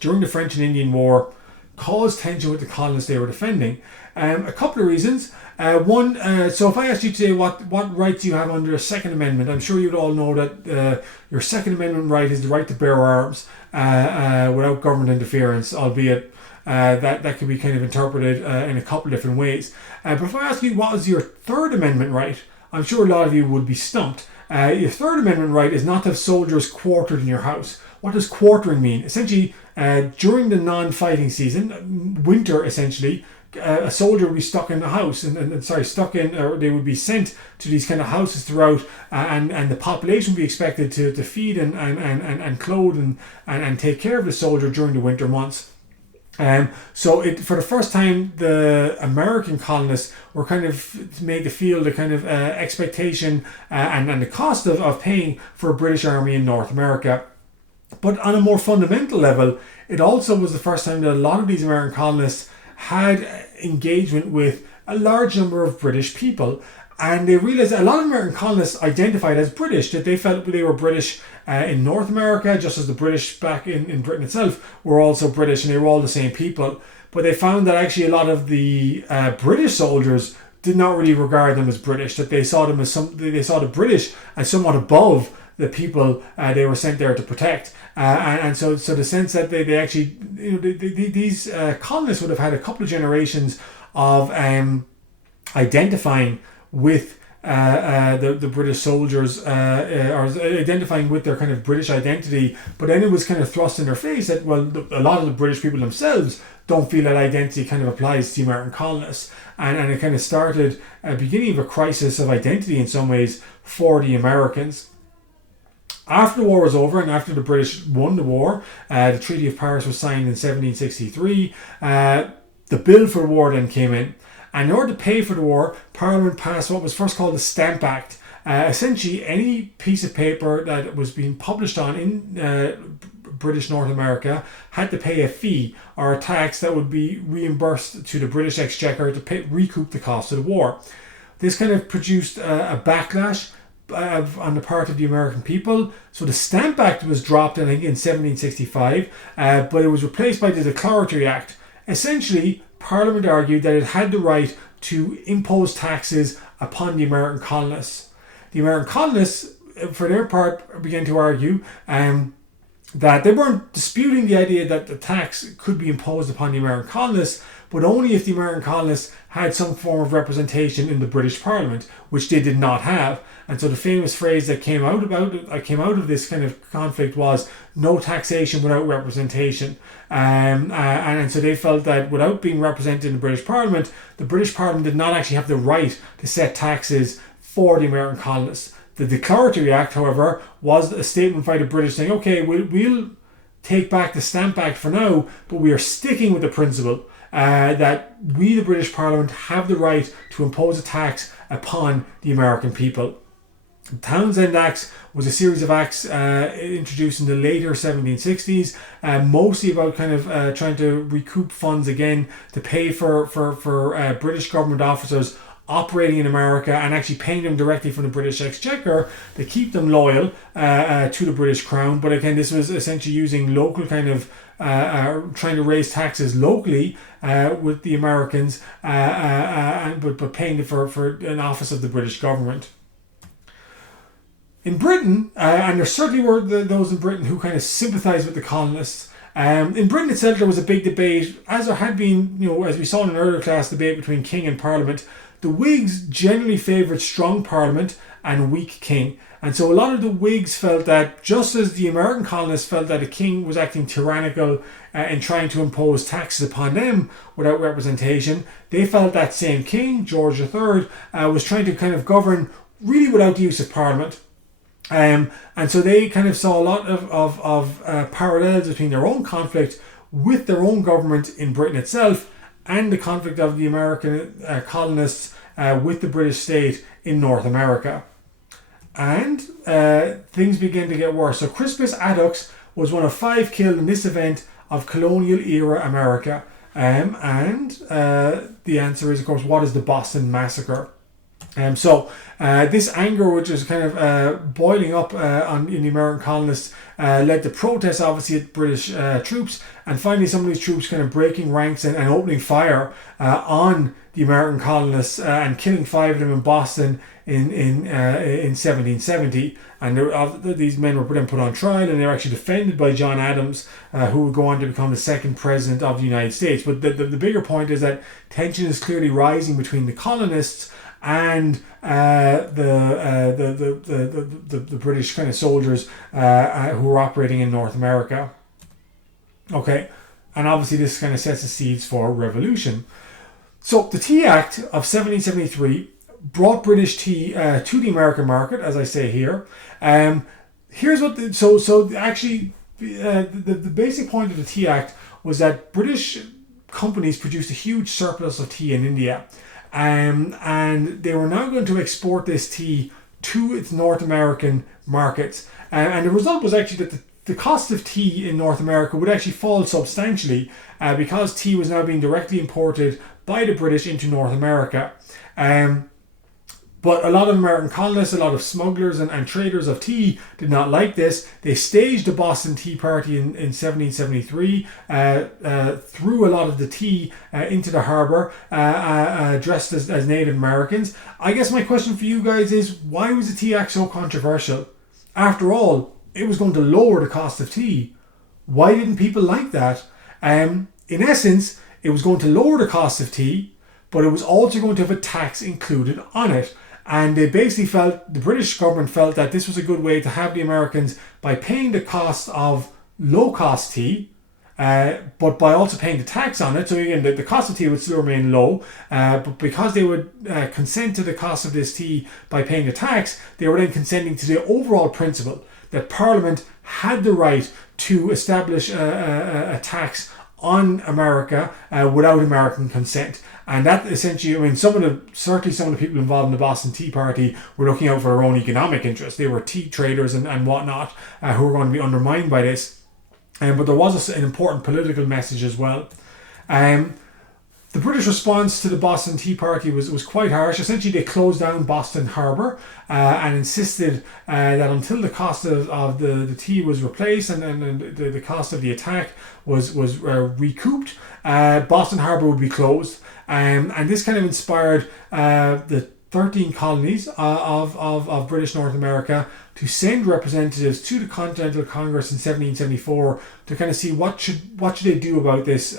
during the French and Indian War cause tension with the colonists they were defending. A couple of reasons. One, so if I asked you today what rights you have under a Second Amendment, I'm sure you'd all know that your Second Amendment right is the right to bear arms without government interference, albeit that could be kind of interpreted in a couple of different ways. But if I ask you what is your Third Amendment right, I'm sure a lot of you would be stumped. Your Third Amendment right is not to have soldiers quartered in your house. What does quartering mean? Essentially, during the non-fighting season, winter essentially, a soldier would be stuck in the house, or they would be sent to these kind of houses throughout, and the population would be expected to feed and clothe and take care of the soldier during the winter months. So for the first time, the American colonists were kind of made to feel the kind of expectation and the cost of paying for a British army in North America. But on a more fundamental level, it also was the first time that a lot of these American colonists had engagement with a large number of British people. And they realized that a lot of American colonists identified as British, that they felt they were British in North America, just as the British back in Britain itself were also British, and they were all the same people. But they found that actually a lot of the British soldiers did not really regard them as British, that they saw them as they saw the British as somewhat above the people they were sent there to protect. And so the sense that they actually, these colonists would have had a couple of generations of identifying with the British soldiers, or identifying with their kind of British identity, but then it was kind of thrust in their face that, well, a lot of the British people themselves don't feel that identity kind of applies to the American colonists, and it kind of started a beginning of a crisis of identity in some ways for the Americans. After the war was over and after the British won the war, the Treaty of Paris was signed in 1763. The bill for war then came in. And in order to pay for the war, Parliament passed what was first called the Stamp Act. Essentially, any piece of paper that was being published on in British North America had to pay a fee or a tax that would be reimbursed to the British Exchequer to recoup the cost of the war. This kind of produced a backlash on the part of the American people. So the Stamp Act was dropped, I think, in 1765, but it was replaced by the Declaratory Act. Essentially, Parliament argued that it had the right to impose taxes upon the American colonists. The American colonists, for their part, began to argue that they weren't disputing the idea that the tax could be imposed upon the American colonists, but only if the American colonists had some form of representation in the British Parliament, which they did not have. And so the famous phrase that came out of this kind of conflict was "no taxation without representation." And so they felt that without being represented in the British Parliament, the British Parliament did not actually have the right to set taxes for the American colonists. The Declaratory Act, however, was a statement by the British saying, okay, we'll take back the Stamp Act for now, but we are sticking with the principle that we, the British Parliament, have the right to impose a tax upon the American people. The Townshend Acts was a series of acts introduced in the later 1760s, mostly about kind of trying to recoup funds again to pay for British government officers operating in America and actually paying them directly from the British Exchequer to keep them loyal to the British Crown. But again, this was essentially using local kind of trying to raise taxes locally with the Americans, but paying for an office of the British government. In Britain, and there certainly were those in Britain who kind of sympathised with the colonists. In Britain itself, there was a big debate, as there had been, as we saw in an earlier class, debate between King and Parliament. The Whigs generally favoured strong Parliament and weak King. And so a lot of the Whigs felt that just as the American colonists felt that a king was acting tyrannical in trying to impose taxes upon them without representation, they felt that same king, George III, was trying to kind of govern really without the use of Parliament. And so they kind of saw a lot of parallels between their own conflict with their own government in Britain itself and the conflict of the American colonists with the British state in North America. And things began to get worse. So Crispus Attucks was one of 5 killed in this event of colonial era America. And the answer is, of course, what is the Boston Massacre? This anger, which is kind of boiling up in the American colonists, led to protests, obviously, at British troops, and finally some of these troops kind of breaking ranks and opening fire on the American colonists and killing 5 of them in Boston in 1770. And these men were then put on trial, and they were actually defended by John Adams, who would go on to become the second president of the United States. But the bigger point is that tension is clearly rising between the colonists and the British kind of soldiers who were operating in North America. Okay, and obviously this kind of sets the seeds for revolution. So the Tea Act of 1773 brought British tea to the American market, as I say here. Here's what the basic point of the Tea Act was that British companies produced a huge surplus of tea in India. And they were now going to export this tea to its North American markets. And the result was actually that the cost of tea in North America would actually fall substantially because tea was now being directly imported by the British into North America. But a lot of American colonists, a lot of smugglers and traders of tea did not like this. They staged the Boston Tea Party in 1773, threw a lot of the tea into the harbour, dressed as Native Americans. I guess my question for you guys is, why was the Tea Act so controversial? After all, it was going to lower the cost of tea. Why didn't people like that? In essence, it was going to lower the cost of tea, but it was also going to have a tax included on it. And they basically the British government felt that this was a good way to have the Americans, by paying the cost of low-cost tea, but by also paying the tax on it. So again, the cost of tea would still remain low, but because they would consent to the cost of this tea by paying the tax, they were then consenting to the overall principle that Parliament had the right to establish a tax on America without American consent. And that essentially, I mean, certainly some of the people involved in the Boston Tea Party were looking out for their own economic interests. They were tea traders and whatnot who were going to be undermined by this. But there was an important political message as well. The British response to the Boston Tea Party was quite harsh. Essentially, they closed down Boston Harbour and insisted that until the cost of the tea was replaced and the cost of the attack was recouped, Boston Harbour would be closed. And this kind of inspired the 13 colonies of British North America to send representatives to the Continental Congress in 1774 to kind of see what should they do about this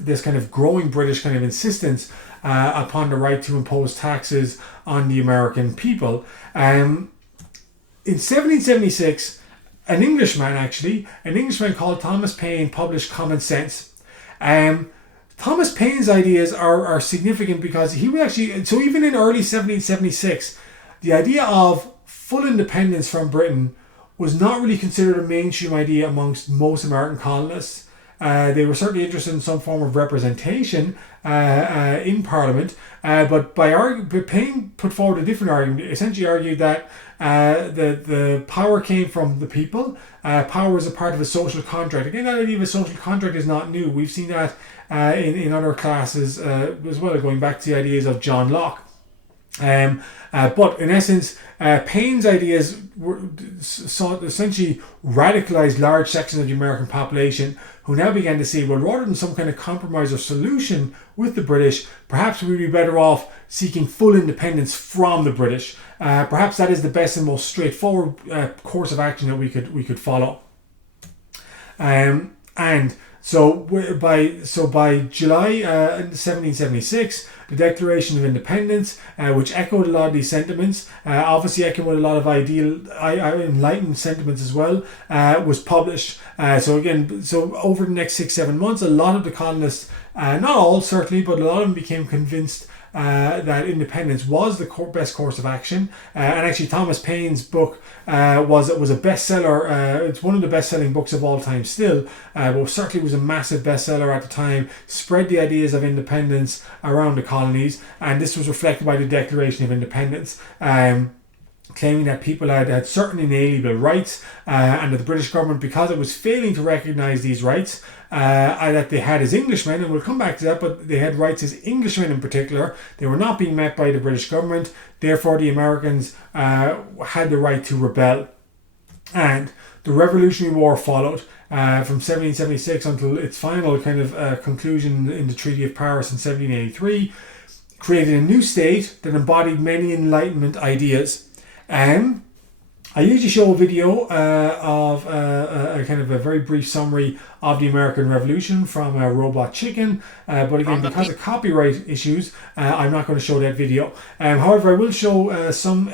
this kind of growing British kind of insistence upon the right to impose taxes on the American people. In 1776, an Englishman called Thomas Paine published Common Sense. Thomas Paine's ideas are significant because he would actually, so even in early 1776, the idea of full independence from Britain was not really considered a mainstream idea amongst most American colonists. They were certainly interested in some form of representation in Parliament, but Paine put forward a different argument. Essentially argued that the power came from the people. Power is a part of a social contract. Again, that idea of a social contract is not new. We've seen that in other classes as well, going back to the ideas of John Locke. But in essence, Paine's ideas essentially radicalized large sections of the American population, who now began to see, well, rather than some kind of compromise or solution with the British, perhaps we'd be better off seeking full independence from the British. Perhaps that is the best and most straightforward course of action that we could follow. And so by July 1776, the Declaration of Independence, which echoed a lot of these sentiments, obviously echoed a lot of Enlightenment sentiments as well, was published. So over the next 6-7 months, a lot of the colonists, not all certainly, but a lot of them became convinced that independence was the best course of action. And actually, Thomas Paine's book was a bestseller. It's one of the best-selling books of all time still, but certainly was a massive bestseller at the time, spread the ideas of independence around the colonies, and this was reflected by the Declaration of Independence, claiming that people had certain inalienable rights, and that the British government, because it was failing to recognise these rights, that they had as Englishmen, and we'll come back to that, but they had rights as Englishmen in particular. They were not being met by the British government, therefore the Americans had the right to rebel. And the Revolutionary War followed from 1776 until its final kind of conclusion in the Treaty of Paris in 1783, created a new state that embodied many Enlightenment ideas. I usually show a video of a kind of a very brief summary of the American Revolution from Robot Chicken, but again, because of copyright issues, I'm not going to show that video. However, I will show some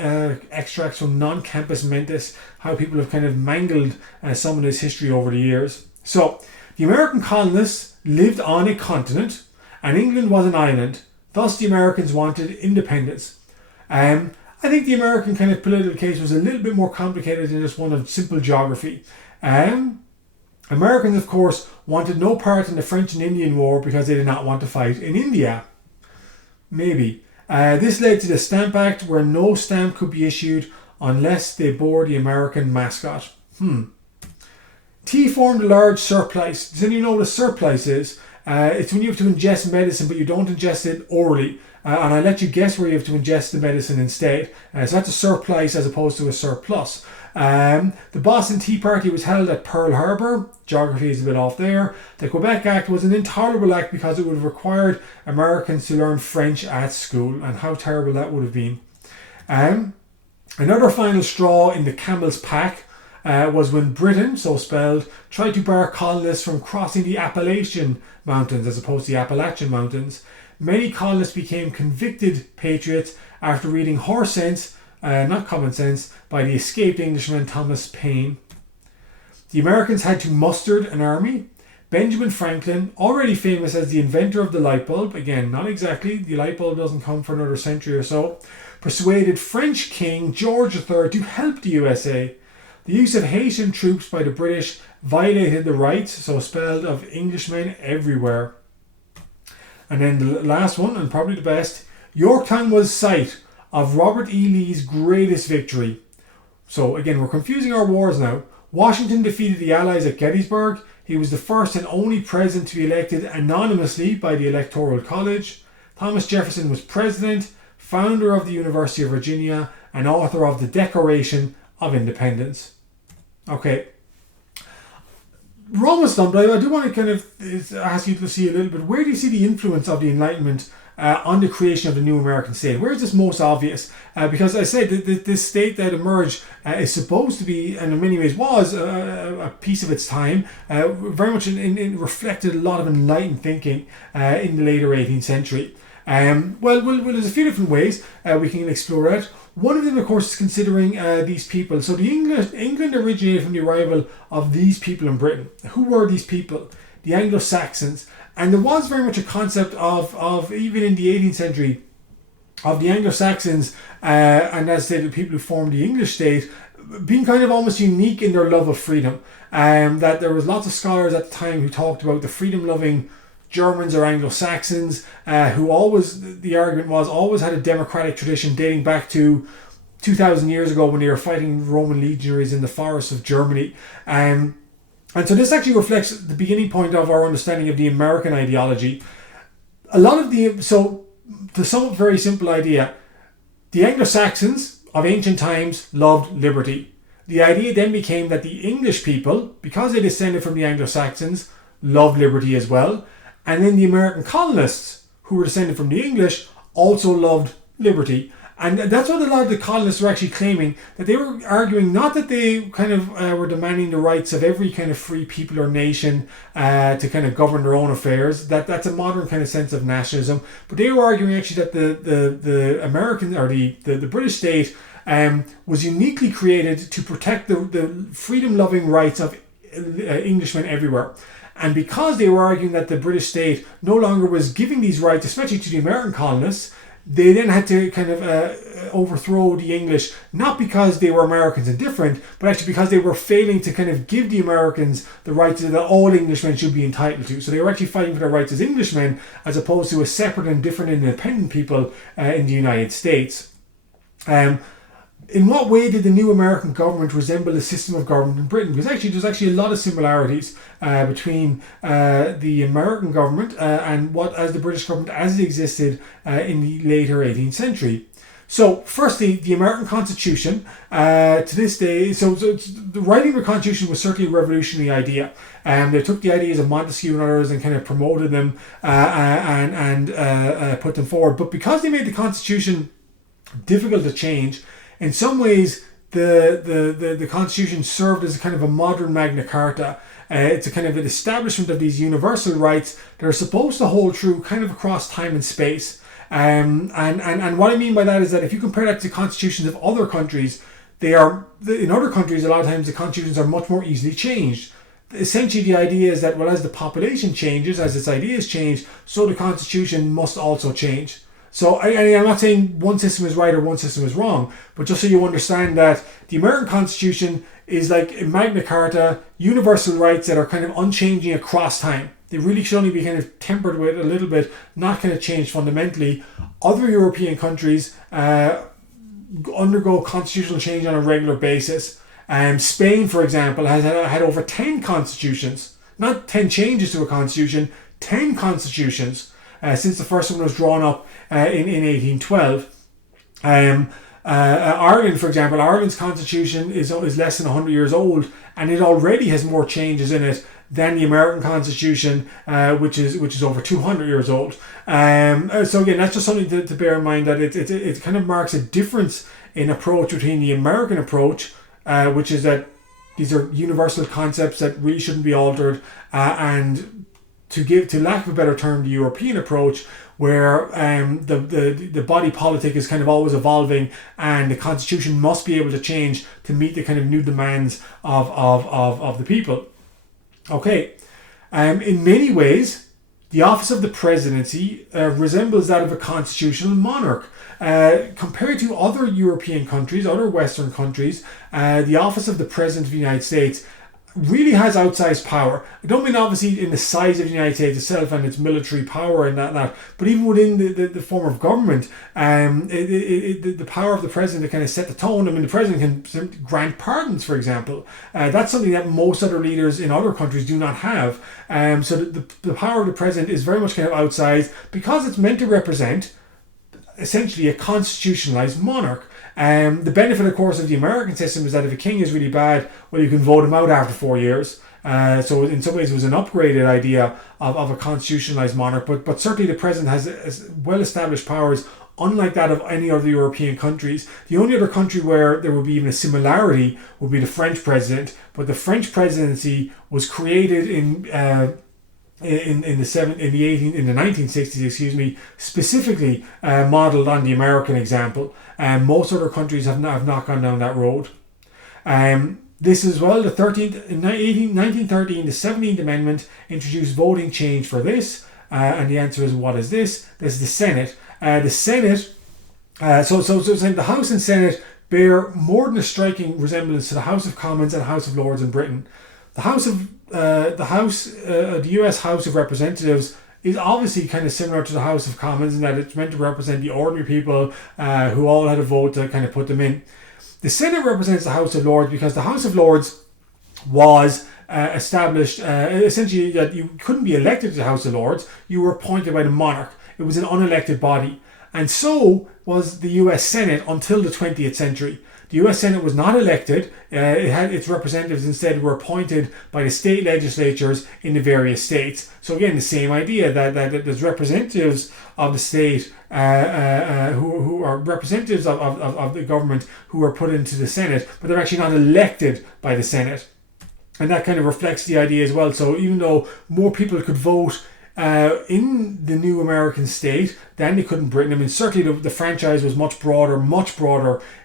extracts from Non-Campus Mentis, how people have kind of mangled some of this history over the years. So, the American colonists lived on a continent, and England was an island. Thus, the Americans wanted independence. I think the American kind of political case was a little bit more complicated than just one of simple geography. Americans, of course, wanted no part in the French and Indian War because they did not want to fight in India. Maybe. This led to the Stamp Act, where no stamp could be issued unless they bore the American mascot. Tea formed a large surplus. Does anyone know what a surplus is? It's when you have to ingest medicine, but you don't ingest it orally. And I let you guess where you have to ingest the medicine instead. So that's a surplus as opposed to a surplus. The Boston Tea Party was held at Pearl Harbor. Geography is a bit off there. The Quebec Act was an intolerable act because it would have required Americans to learn French at school, and how terrible that would have been. Another final straw in the camel's pack was when Britain, so spelled, tried to bar colonists from crossing the Appalachian Mountains as opposed to the Appalachian Mountains. Many colonists became convicted patriots after reading Horse Sense, not Common Sense, by the escaped Englishman Thomas Paine. The Americans had to muster an army. Benjamin Franklin, already famous as the inventor of the light bulb, again, not exactly, the light bulb doesn't come for another century or so, persuaded French King George III to help the USA. The use of Haitian troops by the British violated the rights, so spelled, of Englishmen everywhere. And then the last one, and probably the best, Yorktown was site of Robert E. Lee's greatest victory. So again, we're confusing our wars now. Washington defeated the Allies at Gettysburg. He was the first and only president to be elected anonymously by the Electoral College. Thomas Jefferson was president, founder of the University of Virginia, and author of the Declaration of Independence. Okay. We're almost done, but I do want to kind of ask you to see a little bit, where do you see the influence of the Enlightenment on the creation of the new American state? Where is this most obvious? Because I said that this state that emerged is supposed to be, and in many ways was, a piece of its time, very much reflected a lot of enlightened thinking in the later 18th century. Well, there's a few different ways we can explore that. One of them, of course, is considering these people. So England originated from the arrival of these people in Britain. Who were these people? The Anglo-Saxons. And there was very much a concept of even in the 18th century, of the Anglo-Saxons, and as I said, the people who formed the English state, being kind of almost unique in their love of freedom. That there was lots of scholars at the time who talked about the freedom-loving Germans or Anglo-Saxons, who always, the argument was, always had a democratic tradition dating back to 2,000 years ago when they were fighting Roman legionaries in the forests of Germany. And so this actually reflects the beginning point of our understanding of the American ideology. So to sum up a very simple idea, the Anglo-Saxons of ancient times loved liberty. The idea then became that the English people, because they descended from the Anglo-Saxons, loved liberty as well. And then the American colonists, who were descended from the English, also loved liberty. And that's what a lot of the colonists were actually claiming, that they were arguing not that they kind of were demanding the rights of every kind of free people or nation to kind of govern their own affairs. That's a modern kind of sense of nationalism. But they were arguing actually that the American or the British state was uniquely created to protect the freedom-loving rights of Englishmen everywhere. And because they were arguing that the British state no longer was giving these rights, especially to the American colonists, they then had to kind of overthrow the English, not because they were Americans and different, but actually because they were failing to kind of give the Americans the rights that all Englishmen should be entitled to. So they were actually fighting for their rights as Englishmen, as opposed to a separate and different independent people in the United States. in what way did the new American government resemble the system of government in Britain? Because actually, there's actually a lot of similarities between the American government and what as the British government as it existed in the later 18th century. So, firstly, the American Constitution, to this day, the writing of the Constitution was certainly a revolutionary idea. They took the ideas of Montesquieu and others and kind of promoted them and put them forward. But because they made the Constitution difficult to change, in some ways, the Constitution served as a kind of a modern Magna Carta. It's a kind of an establishment of these universal rights that are supposed to hold true kind of across time and space. And what I mean by that is that if you compare that to constitutions of other countries, in other countries, a lot of times the constitutions are much more easily changed. Essentially, the idea is that, well, as the population changes, as its ideas change, so the constitution must also change. So I'm not saying one system is right or one system is wrong, but just so you understand that the American Constitution is like a Magna Carta, universal rights that are kind of unchanging across time. They really should only be kind of tempered with a little bit, not kind of changed fundamentally. Other European countries undergo constitutional change on a regular basis. Spain, for example, has had over 10 constitutions, not 10 changes to a constitution, 10 constitutions since the first one was drawn up in 1812. Ireland, for example, Ireland's constitution is less than 100 years old, and it already has more changes in it than the American Constitution, which is over 200 years old. So again, that's just something to bear in mind, that it kind of marks a difference in approach between the American approach, which is that these are universal concepts that really shouldn't be altered, and to lack of a better term, the European approach, where the body politic is kind of always evolving, and the constitution must be able to change to meet the kind of new demands of the people. Okay, in many ways, the office of the presidency resembles that of a constitutional monarch. Compared to other European countries, other Western countries, the office of the President of the United States really has outsized power. I don't mean obviously in the size of the United States itself and its military power and that, but even within the form of government, the power of the president to kind of set the tone. I mean, the president can grant pardons, for example. That's something that most other leaders in other countries do not have. So the power of the president is very much kind of outsized because it's meant to represent essentially a constitutionalized monarch. The benefit, of course, of the American system is that if a king is really bad, well, you can vote him out after 4 years. So in some ways it was an upgraded idea of a constitutionalized monarch, but certainly the president has well-established powers, unlike that of any other European countries. The only other country where there would be even a similarity would be the French president, but the French presidency was created in the 1960s, specifically modelled on the American example. Most other countries have not gone down that road. This as well, in 1913, the 17th Amendment introduced voting change for this, and the answer is, what is this? This is the Senate. The Senate, so the House and Senate bear more than a striking resemblance to the House of Commons and House of Lords in Britain. The US House of Representatives is obviously kind of similar to the House of Commons in that it's meant to represent the ordinary people who all had a vote to kind of put them in. The Senate represents the House of Lords because the House of Lords was established essentially that you couldn't be elected to the House of Lords, you were appointed by the monarch. It was an unelected body. And so was the US Senate until the 20th century. The US Senate was not elected. It had its representatives instead were appointed by the state legislatures in the various states. So again, the same idea that there's representatives of the state who are representatives of the government who are put into the Senate, but they're actually not elected by the Senate. And that kind of reflects the idea as well. So even though more people could vote in the new American state than they could in Britain. I mean, certainly the franchise was much broader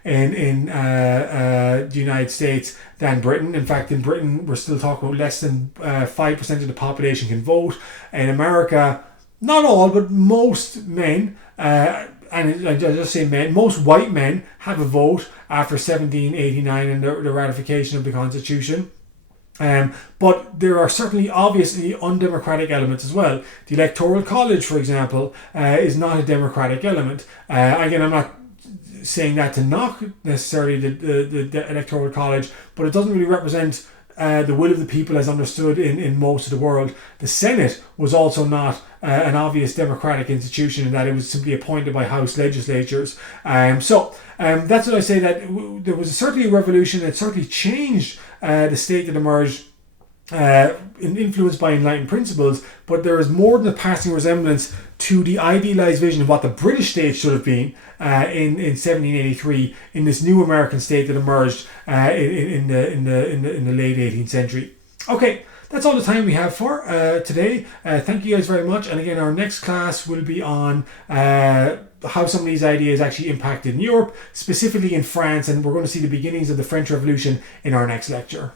in the United States than Britain. In fact, in Britain, we're still talking about less than 5% of the population can vote. In America, not all, but most men, and I just say men, most white men have a vote after 1789 and the ratification of the Constitution. But there are certainly obviously undemocratic elements as well. The Electoral College, for example, is not a democratic element. Again, I'm not saying that to knock necessarily the Electoral College, but it doesn't really represent the will of the people as understood in most of the world. The Senate was also not an obvious democratic institution in that it was simply appointed by House legislatures. So that's what I say, that there was certainly a revolution. It certainly changed the state that emerged, influenced by Enlightenment principles, but there is more than a passing resemblance to the idealized vision of what the British state should have been in 1783 in this new American state that emerged in the late 18th century. Okay, that's all the time we have for today. Thank you guys very much. And again, our next class will be on how some of these ideas actually impacted in Europe, specifically in France, and we're going to see the beginnings of the French Revolution in our next lecture.